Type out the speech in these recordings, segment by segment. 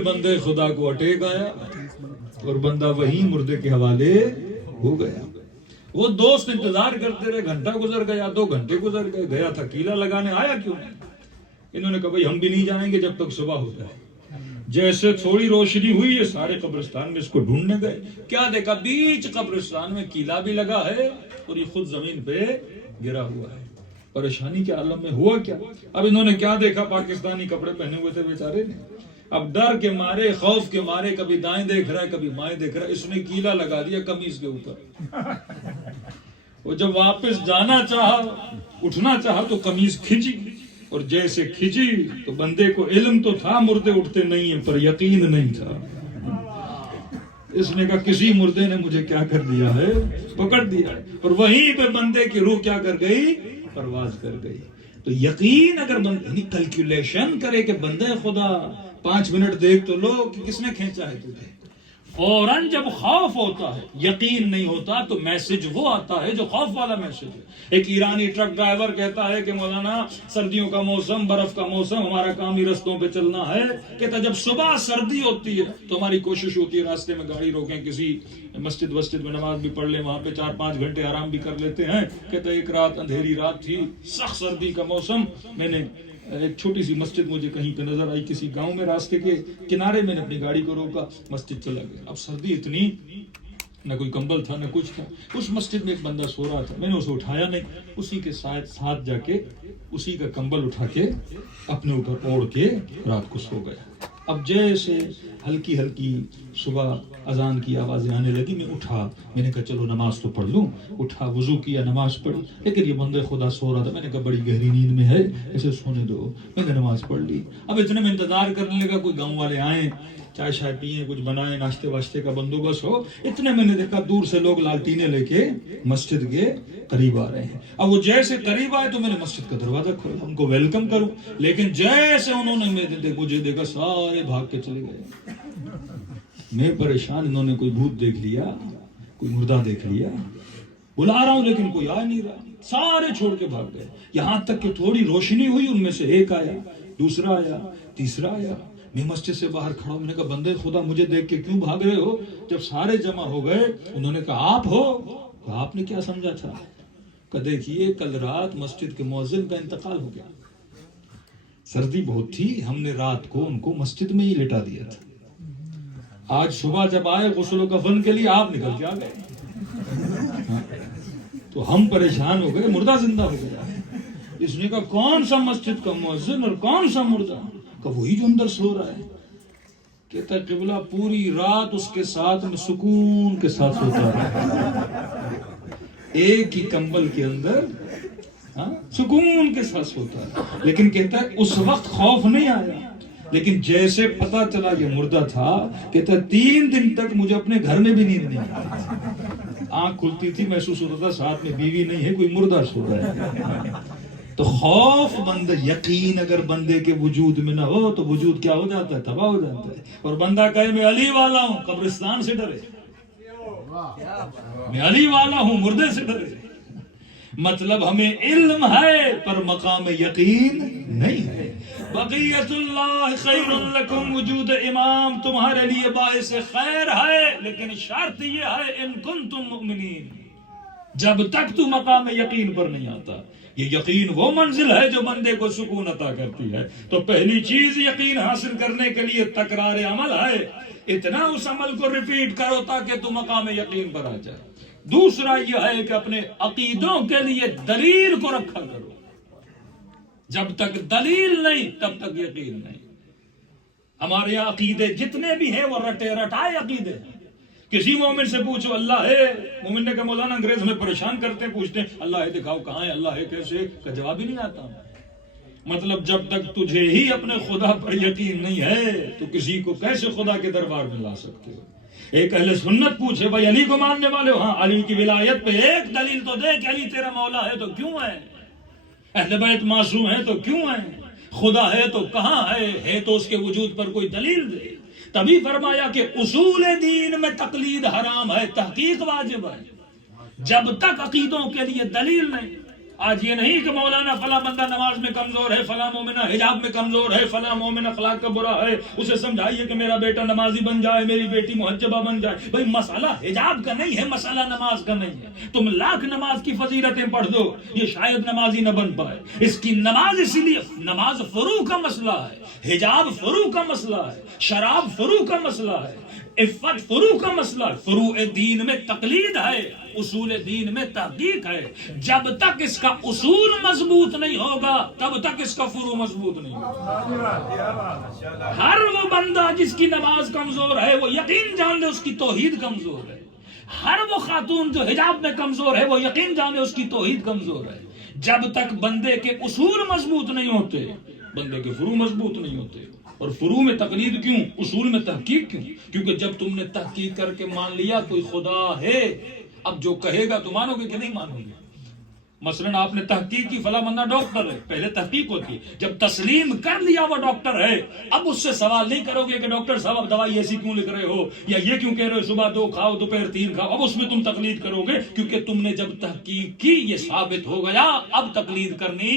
بندے خدا کو اٹیک آیا اور بندہ وہی مردے کے حوالے ہو گیا. وہ دوست انتظار کرتے رہے, گھنٹہ گزر گیا, 2 گھنٹے گزر گئے, گیا تھا کیلا لگانے, آیا کیوں نہیں؟ انہوں نے کہا بھائی ہم بھی نہیں جائیں گے جب تک صبح ہو جائے. جیسے تھوڑی روشنی ہوئی یہ سارے قبرستان میں اس کو ڈھونڈنے گئے. کیا دیکھا, بیچ قبرستان میں کیلا بھی لگا ہے اور یہ خود زمین پہ گرا ہوا ہے. پریشانی کے عالم میں ہوا کیا؟ اب انہوں نے کیا دیکھا, پاکستانی کپڑے پہنے ہوئے تھے بیچارے نے. اب ڈر کے مارے, خوف کے مارے, کبھی دائیں دیکھ رہا ہے کبھی بائیں دیکھ رہا ہے, اس نے کیلا لگا دیا قمیض کے اوپر. وہ جب واپس جانا چاہا, اٹھنا چاہا تو قمیض کھینچی, اور جیسے کھینچی تو بندے کو علم تو تھا مردے اٹھتے نہیں ہیں, پر یقین نہیں تھا. اس نے کہا کسی مردے نے مجھے کیا کر دیا ہے, پکڑ دیا ہے. اور وہیں پہ بندے کی روح کیا کر گئی, پرواز کر گئی. تو یقین اگر بندے کیلکولیشن کرے کہ بندے خدا 5 منٹ دیکھ تو لو کہ کس نے کھینچا ہے تجھے, فوراً جب خوف ہوتا ہے, یقین نہیں ہوتا, تو میسج وہ آتا ہے جو خوف والا میسج ہے. ایک ایرانی ٹرک ڈرائیور کہتا ہے کہ مولانا سردیوں کا موسم, برف کا موسم, ہمارا کام ہی رستوں پہ چلنا ہے. کہتا جب صبح سردی ہوتی ہے تو ہماری کوشش ہوتی ہے راستے میں گاڑی روکیں, کسی مسجد میں نماز بھی پڑھ لیں, وہاں پہ 4-5 گھنٹے آرام بھی کر لیتے ہیں. کہتا ایک رات اندھیری رات تھی, سخت سردی کا موسم, میں نے ایک چھوٹی سی مسجد مجھے کہیں پہ نظر آئی کسی گاؤں میں, راستے کے کنارے میں نے اپنی گاڑی کو روکا, مسجد چلا گیا. اب سردی اتنی, نہ کوئی کمبل تھا نہ کچھ تھا. اس مسجد میں ایک بندہ سو رہا تھا, میں نے اسے اٹھایا نہیں, اسی کے ساتھ جا کے اسی کا کمبل اٹھا کے اپنے اوپر اوڑھ کے رات کو سو گیا. اب جیسے ہلکی ہلکی صبح اذان کی آوازیں آنے لگی, میں اٹھا, میں نے کہا چلو نماز تو پڑھ لوں. اٹھا, وضو کیا, نماز پڑھی, لیکن یہ بندے خدا سو رہا تھا. میں نے کہا بڑی گہری نیند میں ہے, اسے سونے دو. میں نے نماز پڑھ لی. اب اتنے میں انتظار کرنے لگا کوئی گاؤں والے آئیں, چائے شائے پیئیں, کچھ بنائیں, ناشتے واشتے کا بندوبست ہو. اتنے میں نے دیکھا دور سے لوگ لالٹینیں لے کے مسجد کے قریب آ رہے ہیں. اب وہ جیسے قریب آئے تو میں نے مسجد کا دروازہ کھولا, ان کو ویلکم کروں, لیکن جیسے انہوں نے مجھے دیکھا سارے بھاگ کے چلے گئے. میں پریشان, انہوں نے کوئی بھوت دیکھ لیا, کوئی مردہ دیکھ لیا. بلا رہا ہوں لیکن کوئی آ نہیں رہا, سارے چھوڑ کے بھاگ گئے. یہاں تک کہ تھوڑی روشنی ہوئی, ان میں سے ایک آیا, دوسرا آیا, تیسرا آیا. میں مسجد سے باہر کھڑا ہوں, میں نے کہا بندے خدا مجھے دیکھ کے کیوں بھاگ رہے ہو؟ جب سارے جمع ہو گئے, انہوں نے کہا آپ ہو. آپ نے کیا سمجھا تھا؟ کہ دیکھیے کل رات مسجد کے مؤذن کا انتقال ہو گیا, سردی بہت تھی, ہم نے رات کو ان کو مسجد میں ہی لٹا دیا تھا. آج صبح جب آئے غسل و کفن کے لیے, آپ نکل کے آ گئے. تو ہم پریشان ہو گئے, مردہ زندہ ہو گیا. اس نے کہا کون سا مسجد کا مؤذن اور کون سا مردہ؟ کہ وہی جو اندر سو رہا ہے. کہتا ہے قبلہ پوری رات اس کے ساتھ میں سکون کے ساتھ سوتا رہا, ایک ہی کمبل کے اندر سکون کے ساتھ سوتا ہے. لیکن کہتا ہے اس وقت خوف نہیں آیا, لیکن جیسے پتا چلا یہ مردہ تھا, کہتا ہے 3 دن تک مجھے اپنے گھر میں بھی نیند نہیں آئی. آنکھ کھلتی تھی, محسوس ہوتا تھا ساتھ میں بیوی نہیں ہے, کوئی مردہ سو رہا ہے. تو خوف بندہ, یقین اگر بندے کے وجود میں نہ ہو تو وجود کیا ہو جاتا ہے, تباہ ہو جاتا ہے. اور بندہ کہے میں علی والا ہوں, قبرستان سے ڈرے, میں علی والا ہوں, مردے سے ڈرے. مطلب ہمیں علم ہے پر مقام یقین نہیں ہے. بقیت اللہ خیر لکم, وجود امام تمہارے لیے باعث خیر ہے, لیکن شرط یہ ہے ان کنتم مؤمنین, جب تک تو مقام یقین پر نہیں آتا. یہ یقین وہ منزل ہے جو بندے کو سکون عطا کرتی ہے. تو پہلی چیز یقین حاصل کرنے کے لیے تکرار عمل ہے, اتنا اس عمل کو ریپیٹ کرو تاکہ تو مقام یقین پر آ جائے. دوسرا یہ ہے کہ اپنے عقیدوں کے لیے دلیل کو رکھا کرو, جب تک دلیل نہیں تب تک یقین نہیں. ہمارے یہاں عقیدے جتنے بھی ہیں وہ رٹے رٹائے عقیدے ہیں. کسی مومن سے پوچھو اللہ ہے, مومن نے کہا مولانا انگریز میں پریشان کرتے ہیں, پوچھتے ہیں اللہ ہے دکھاؤ کہاں ہے, اللہ ہے کیسے, کا جواب ہی نہیں آتا. مطلب جب تک تجھے ہی اپنے خدا پر یقین نہیں ہے تو کسی کو کیسے خدا کے دربار میں لا سکتے ہو؟ ایک اہل سنت پوچھے بھائی علی کو ماننے والے ہو, ہاں علی کی ولایت پہ ایک دلیل تو دے کہ علی تیرا مولا ہے تو کیوں ہے, اہل بیت معصوم ہے تو کیوں ہے, خدا ہے تو کہاں ہے تو اس کے وجود پر کوئی دلیل دے. تبھی فرمایا کہ اصول دین میں تقلید حرام ہے, تحقیق واجب ہے. جب تک عقیدوں کے لیے دلیل نہیں, آج یہ نہیں کہ مولانا فلاں بندہ نماز میں کمزور ہے، فلاں مومنہ حجاب میں کمزور ہے، فلاں مومن اخلاق کا برا ہے، اسے سمجھائیے کہ میرا بیٹا نمازی بن جائے، میری بیٹی محجبہ بن جائے۔ بھئی مسئلہ حجاب کا نہیں ہے، مسئلہ نماز کا نہیں ہے۔ تم لاکھ نماز کی فضیلتیں پڑھ دو، یہ شاید نمازی نہ بن پائے۔ اس کی نماز اسی لیے، نماز فروع کا مسئلہ ہے، حجاب فروع کا مسئلہ ہے، شراب فروع کا مسئلہ ہے، عفت فروع کا مسئلہ ہے۔ فروع دین میں تقلید ہے، اصول دین میں تحقیق ہے۔ جب تک اس کا اصول مضبوط نہیں ہوگا تب تک اس کا فروع مضبوط نہیں ہوگا۔ ہر وہ بندہ جس کی نماز کمزور ہے وہ یقین جان لے اس کی توحید کمزور ہے۔ ہر وہ خاتون جو حجاب میں کمزور ہے وہ یقین جان لے اس کی توحید کمزور ہے۔ جب تک بندے کے اصول مضبوط نہیں ہوتے بندے کے فروع مضبوط نہیں ہوتے۔ اور فروع میں تقلید کیوں، اصول میں تحقیق کیوں؟ کیونکہ جب تم نے تحقیق کر کے مان لیا کوئی خدا ہے، اب جو کہے گا تو مانو گے کہ نہیں مانو گے؟ مثلا آپ نے تحقیق کی فلاں بندہ ڈاکٹر ہے، پہلے تحقیق ہوتی ہے، جب تسلیم کر لیا وہ ڈاکٹر ہے اب اس سے سوال نہیں کرو گے کہ ڈاکٹر صاحب اب دوائی ایسی کیوں لکھ رہے ہو، یا یہ کیوں کہہ رہے ہو صبح 2 کھاؤ دوپہر 3 کھاؤ۔ اب اس میں تم تقلید کرو گے، کیونکہ تم نے جب تحقیق کی یہ ثابت ہو گیا اب تقلید کرنی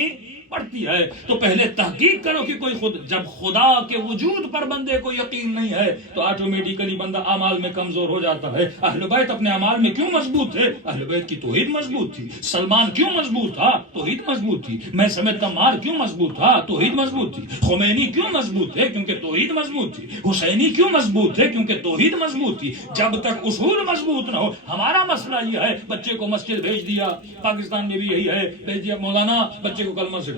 پڑتی ہے۔ تو پہلے تحقیق کرو کہ کوئی جب خدا کے وجود پر بندے کو یقین نہیں ہے تو آٹومیٹیکلی بندہ اعمال میں کمزور ہو جاتا ہے۔ اہل بیت اپنے اعمال میں کیوں مضبوط تھے؟ اہل بیت کی توحید مضبوط تھی۔ سلمان کیوں مضبوط تھا؟ توحید مضبوط تھی۔ میں سمیت عمار کیوں مضبوط تھا؟ توحید مضبوط تھی۔ خمینی کیوں مضبوط تھے؟ کیونکہ توحید مضبوط تھی۔ حسینی کیوں مضبوط تھے؟ کیونکہ توحید مضبوط تھی۔ جب تک اصول مضبوط نہ ہو، ہمارا مسئلہ یہ ہے بچے کو مسجد بھیج دیا، پاکستان میں بھی یہی ہے، بھیج دیا مولانا بچے کو کلمہ سکھائیے،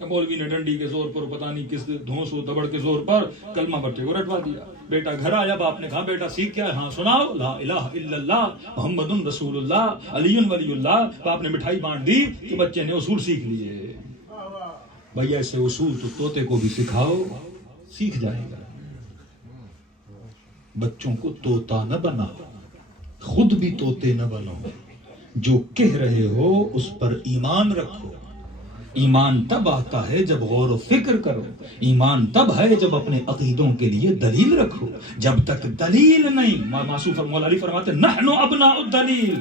مولوی نے ڈنڈی کے زور پر پتہ نہیں کس دھونس و دبڑ کے زور پر کلمہ بچے کو رٹوا دیا۔ بیٹا گھر آیا، باپ نے کہا بیٹا سیکھ کیا ہے؟ ہاں سناؤ، لا الہ الا اللہ محمد رسول اللہ علی ولی اللہ۔ باپ نے مٹھائی بانٹ دی کہ بچے نے اصول سیکھ لیے۔ بھیا ایسے اصول تو طوطے کو بھی سکھاؤ، سیکھ جائے گا۔ بچوں کو طوطا نہ بناؤ، خود بھی طوطے نہ بنو۔ جو کہہ رہے ہو اس پر ایمان رکھو۔ ایمان تب آتا ہے جب غور و فکر کرو، ایمان تب ہے جب اپنے عقیدوں کے لیے دلیل رکھو۔ جب تک دلیل نہیں، معصوم مولا علی فرماتے نحن ابناء الدلیل،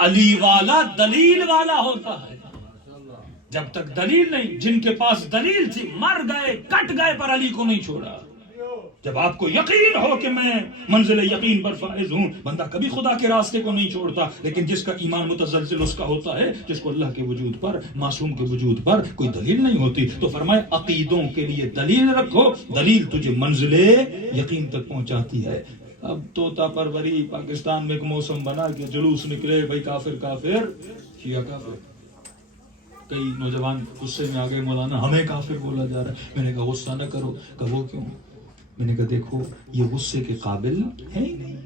علی والا دلیل والا ہوتا ہے۔ جب تک دلیل نہیں، جن کے پاس دلیل تھی مر گئے کٹ گئے پر علی کو نہیں چھوڑا۔ جب آپ کو یقین ہو کہ میں منزل یقین پر فائز ہوں، بندہ کبھی خدا کے راستے کو نہیں چھوڑتا۔ لیکن جس کا ایمان متزلزل اس کا ہوتا ہے، جس کو اللہ کے وجود پر، معصوم کے وجود پر کوئی دلیل نہیں ہوتی۔ تو فرمائے عقیدوں کے لیے دلیل رکھو، دلیل تجھے منزل یقین تک پہنچاتی ہے۔ اب طوطا پروری پاکستان میں ایک موسم بنا کہ جلوس نکلے، بھائی کافر کافر، شیعہ کافر۔ کئی نوجوان غصے میں آ گئے، مولانا ہمیں کافر بولا جا رہا ہے۔ میں نے کہا غصہ نہ کرو۔ کہ وہ کیوں؟ میں نے کہا دیکھو یہ غصے کے قابل ہے ہی نہیں،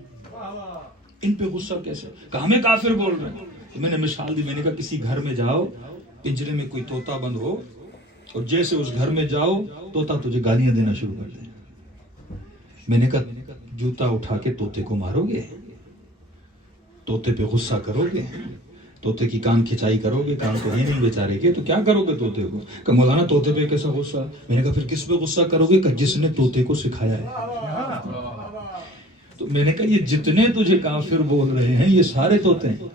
ان پہ غصہ کیسے؟ کہ ہمیں کافر بول رہے ہیں۔ تو میں نے مثال دی، میں نے کہا کسی گھر میں جاؤ، پنجرے میں کوئی طوطا بند ہو، اور جیسے اس گھر میں جاؤ طوطا تجھے گالیاں دینا شروع کر دے۔ میں نے کہا جوتا اٹھا کے طوطے کو مارو گے؟ طوطے پہ غصہ کرو گے؟ طوطے کی کان کھچائی کرو گے؟ کان تو ہے نہیں بیچارے کے، تو کیا کرو گے طوطے کو؟ کہ مولانا طوطے پہ کیسا غصہ؟ میں نے کہا پھر کس پہ غصہ کرو گے؟ کہ جس نے طوطے کو سکھایا ہے۔ تو میں نے کہا یہ جتنے تجھے کافر بول رہے ہیں یہ سارے طوطے ہیں۔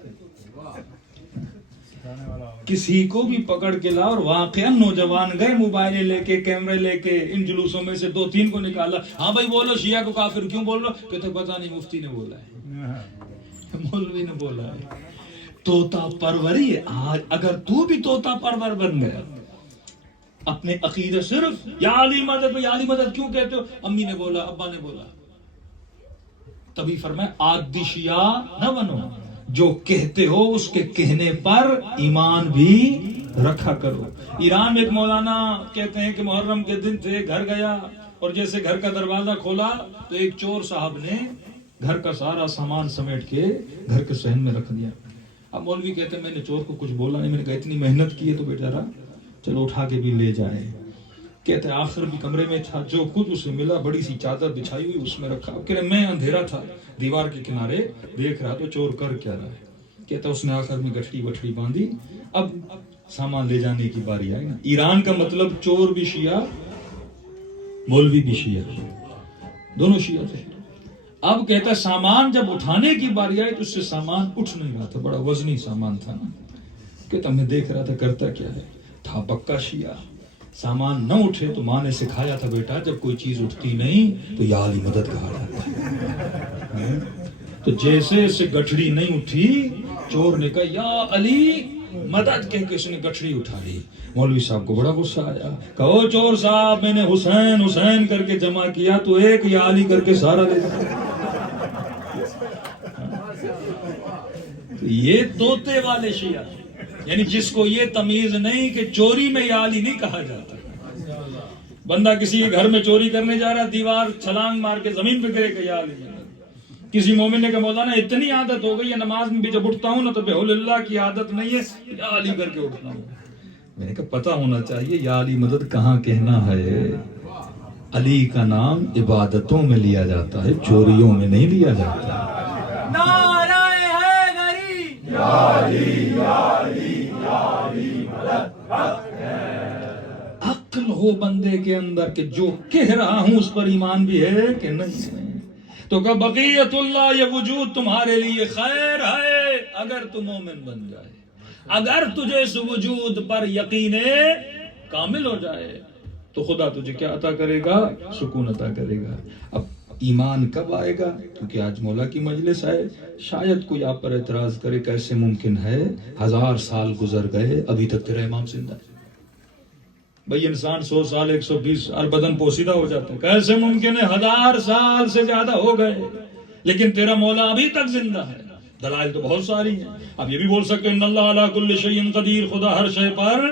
کسی کو بھی پکڑ کے لا، اور واقعا نوجوان گئے موبائل لے کے، کیمرے لے کے، ان جلوسوں میں سے 2-3 کو نکالا۔ ہاں بھائی بولو شیعہ کو کافر کیوں بول رہا؟ کہتے پتہ نہیں مفتی نے بولا ہے، مولوی نے بولا ہے۔ طوطا پروری ہے۔ آج اگر تو بھی طوطا پرور بن گیا، اپنے عقیدے صرف یا علی مدد، یا علی مدد کیوں کہتے ہو؟ امی نے بولا، ابا نے بولا۔ تبھی فرمایا عادی شیعہ نہ بنو، جو کہتے ہو اس کے کہنے پر ایمان بھی رکھا کرو۔ ایران میں ایک مولانا کہتے ہیں کہ محرم کے دن تھے، گھر گیا اور جیسے گھر کا دروازہ کھولا تو ایک چور صاحب نے گھر کا سارا سامان سمیٹ کے گھر کے صحن میں رکھ دیا۔ اب مولوی کہتے ہیں میں نے چور کو کچھ بولا نہیں، میں نے کہا اتنی محنت کی ہے تو بیچارہ چلو اٹھا کے بھی لے جائے۔ کہتے ہیں آخر بھی کمرے میں تھا، جو کچھ اسے ملا بڑی سی چادر بچھائی ہوئی اس میں رکھا۔ کہتے ہیں میں اندھیرا تھا، دیوار کے کنارے دیکھ رہا تو چور کر کیا رہا ہے۔ کہتا اس نے آخر میں گٹھڑی وٹھڑی باندھی، اب سامان لے جانے کی باری آئی نا۔ ایران کا مطلب چور بھی شیعہ، مولوی بھی شیعہ، دونوں شیعہ تھے۔ اب کہتا ہے سامان جب اٹھانے کی باری آئی تو اس سے سامان اٹھ نہیں رہا تھا، بڑا وزنی سامان تھا نا۔ کہتا میں دیکھ رہا تھا کرتا کیا ہے، تھا پکا شیعہ، سامان نہ اٹھے تو ماں نے سکھایا تھا بیٹا جب کوئی چیز اٹھتی نہیں تو یا علی مدد کہا جاتا ہے. تو جیسے اس سے گٹھڑی نہیں اٹھی، چور نے کہا یا علی مدد کہہ کے اس نے گٹھڑی اٹھا لی. مولوی صاحب کو بڑا غصہ آیا، کہو چور صاحب میں نے حسین حسین کر کے جمع کیا تو ایک یا علی کر کے سارا لے جاتا. یہ طوطے والے شیعہ، یعنی جس کو یہ تمیز نہیں کہ چوری میں یا علی نہیں کہا جاتا. بندہ کسی کے گھر میں چوری کرنے جا رہا، دیوار چھلانگ مار کے زمین پہ گرے کہ یا علی. کسی مومن نے کہا مولانا اتنی عادت ہو گئی ہے نماز میں بھی جب اٹھتا ہوں نا تو بحول اللہ کی عادت نہیں ہے یا علی کر کے اٹھنا ہوں. میں نے کہا پتہ ہونا چاہیے یا علی مدد کہاں کہنا ہے. علی کا نام عبادتوں میں لیا جاتا ہے، چوریوں میں نہیں لیا جاتا. عقل ہو بندے کے اندر کہ جو کہہ رہا ہوں اس پر ایمان بھی ہے کہ نہیں ہے. تو کہ بقیت اللہ، یہ وجود تمہارے لیے خیر ہے اگر تم مومن بن جائے، اگر تجھے اس وجود پر یقین کامل ہو جائے تو خدا تجھے کیا عطا کرے گا؟ سکون عطا کرے گا. اب ایمان کب آئے گا؟ کیونکہ آج مولا کی مجلس ہے. شاید کوئی آپ پر اعتراض کرے کیسے ممکن ہے 1000 سال گزر گئے ابھی تک تیرا امام زندہ ہے. بھئی انسان 100 سال 120 سال بدن پوسیدہ ہو جاتا ہے، کیسے ممکن ہے 1000 سال سے زیادہ ہو گئے لیکن تیرا مولا ابھی تک زندہ ہے؟ دلائل تو بہت ساری ہیں. اب یہ بھی بول سکتے ہیں ان اللہ علی کل شیء قدیر، خدا ہر شے پر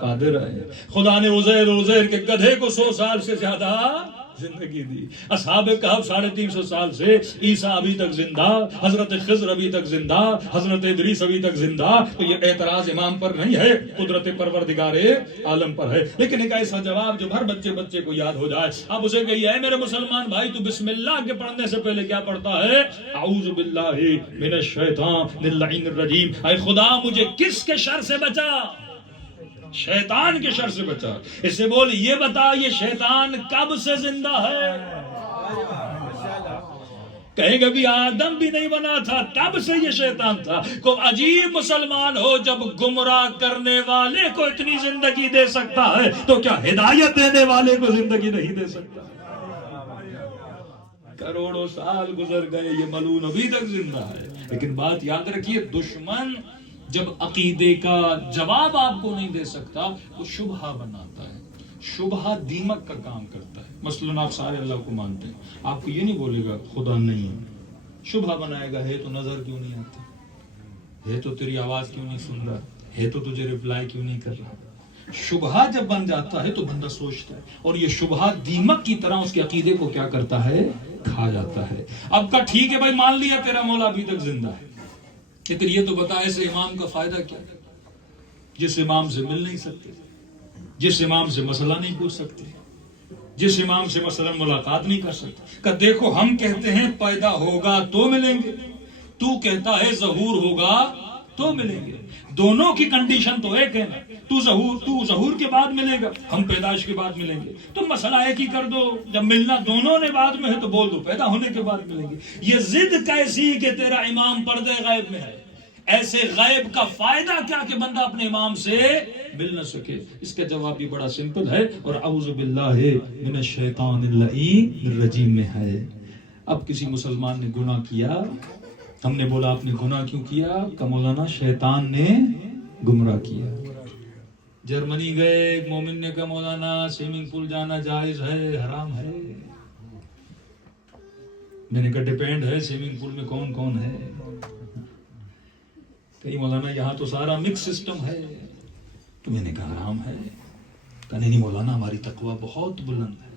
قادر ہے. خدا نے عزیر کے گدھے کو 100 سال سے زیادہ زندگی دی. اصحاب کہف 350 سال سے، عیسیٰ ابھی تک زندہ، حضرت خضر ابھی تک زندہ، حضرت ادریس ابھی تک زندہ. تو یہ اعتراض امام پر نہیں ہے، قدرت پروردگار عالم پر ہے. لیکن ایک ایسا جواب جو ہر بچے کو یاد ہو جائے. آپ اسے کہیے اے میرے مسلمان بھائی تو بسم اللہ کے پڑھنے سے پہلے کیا پڑھتا ہے؟ اعوذ باللہ من الشیطان اللعین الرجیم. اے خدا مجھے کس کے شر سے بچا؟ شیطان کے شر سے بچا. اس سے بول یہ بتا یہ شیطان کب سے زندہ ہے؟ کہیں گے بھی آدم بھی نہیں بنا تھا تب سے یہ شیطان تھا. کو عجیب مسلمان ہو جب گمراہ کرنے والے کو اتنی زندگی دے سکتا ہے تو کیا ہدایت دینے والے کو زندگی نہیں دے سکتا؟ کروڑوں سال گزر گئے یہ ملعون ابھی تک زندہ ہے. لیکن بات یاد رکھیے دشمن جب عقیدے کا جواب آپ کو نہیں دے سکتا وہ شبہہ بناتا ہے. شبہہ دیمک کا کام کرتا ہے. مثلاً آپ سارے اللہ کو مانتے ہیں، آپ کو یہ نہیں بولے گا خدا نہیں ہے، شبہہ بنائے گا ہے تو نظر کیوں نہیں آتا، ہے تو تیری آواز کیوں نہیں سن رہا، ہے تو تجھے ریپلائی کیوں نہیں کر رہا. شبہہ جب بن جاتا ہے تو بندہ سوچتا ہے اور یہ شبہہ دیمک کی طرح اس کے عقیدے کو کیا کرتا ہے؟ کھا جاتا ہے. اب کا ٹھیک ہے بھائی مان لیا تیرا مولا ابھی تک زندہ ہے، لیکن یہ تو بتا ایسے امام کا فائدہ کیا؟ جس امام سے مل نہیں سکتے، جس امام سے مسئلہ نہیں پوچھ سکتے، جس امام سے مثلا ملاقات نہیں کر سکتے. کہ دیکھو ہم کہتے ہیں پیدا ہوگا تو ملیں گے، تو کہتا ہے ظہور ہوگا تو ملیں گے. دونوں کی کنڈیشن تو ایک ہے نا. تو ظہور کے بعد ملے گا، ہم پیدائش کے بعد ملیں گے. تو مسئلہ ایک ہی کر دو، جب ملنا دونوں نے بعد میں ہے تو بول دو پیدا ہونے کے بعد ملیں گے. یہ ضد کیسی کہ تیرا امام پردے غیب میں ہے؟ ایسے غیب کا فائدہ کیا کہ بندہ اپنے امام سے مل نہ سکے؟ اس کا جواب بھی بڑا سمپل ہے اور اعوذ باللہ من الشیطان اللعین الرجیم میں ہے. اب کسی مسلمان نے گناہ کیا، ہم نے بولا آپ نے گناہ کیوں کیا؟ کہ مولانا شیطان نے گمراہ کیا. جرمنی گئے، ایک مومن نے کہا مولانا سوئمنگ پول جانا جائز ہے حرام ہے؟ میں نے کہا ڈیپینڈ ہے سوئمنگ پول میں کون کون ہے. کہیں مولانا یہاں تو سارا مکس سسٹم ہے. تو میں نے کہا حرام ہے. کہا نہیں مولانا ہماری تقوی بہت بلند ہے.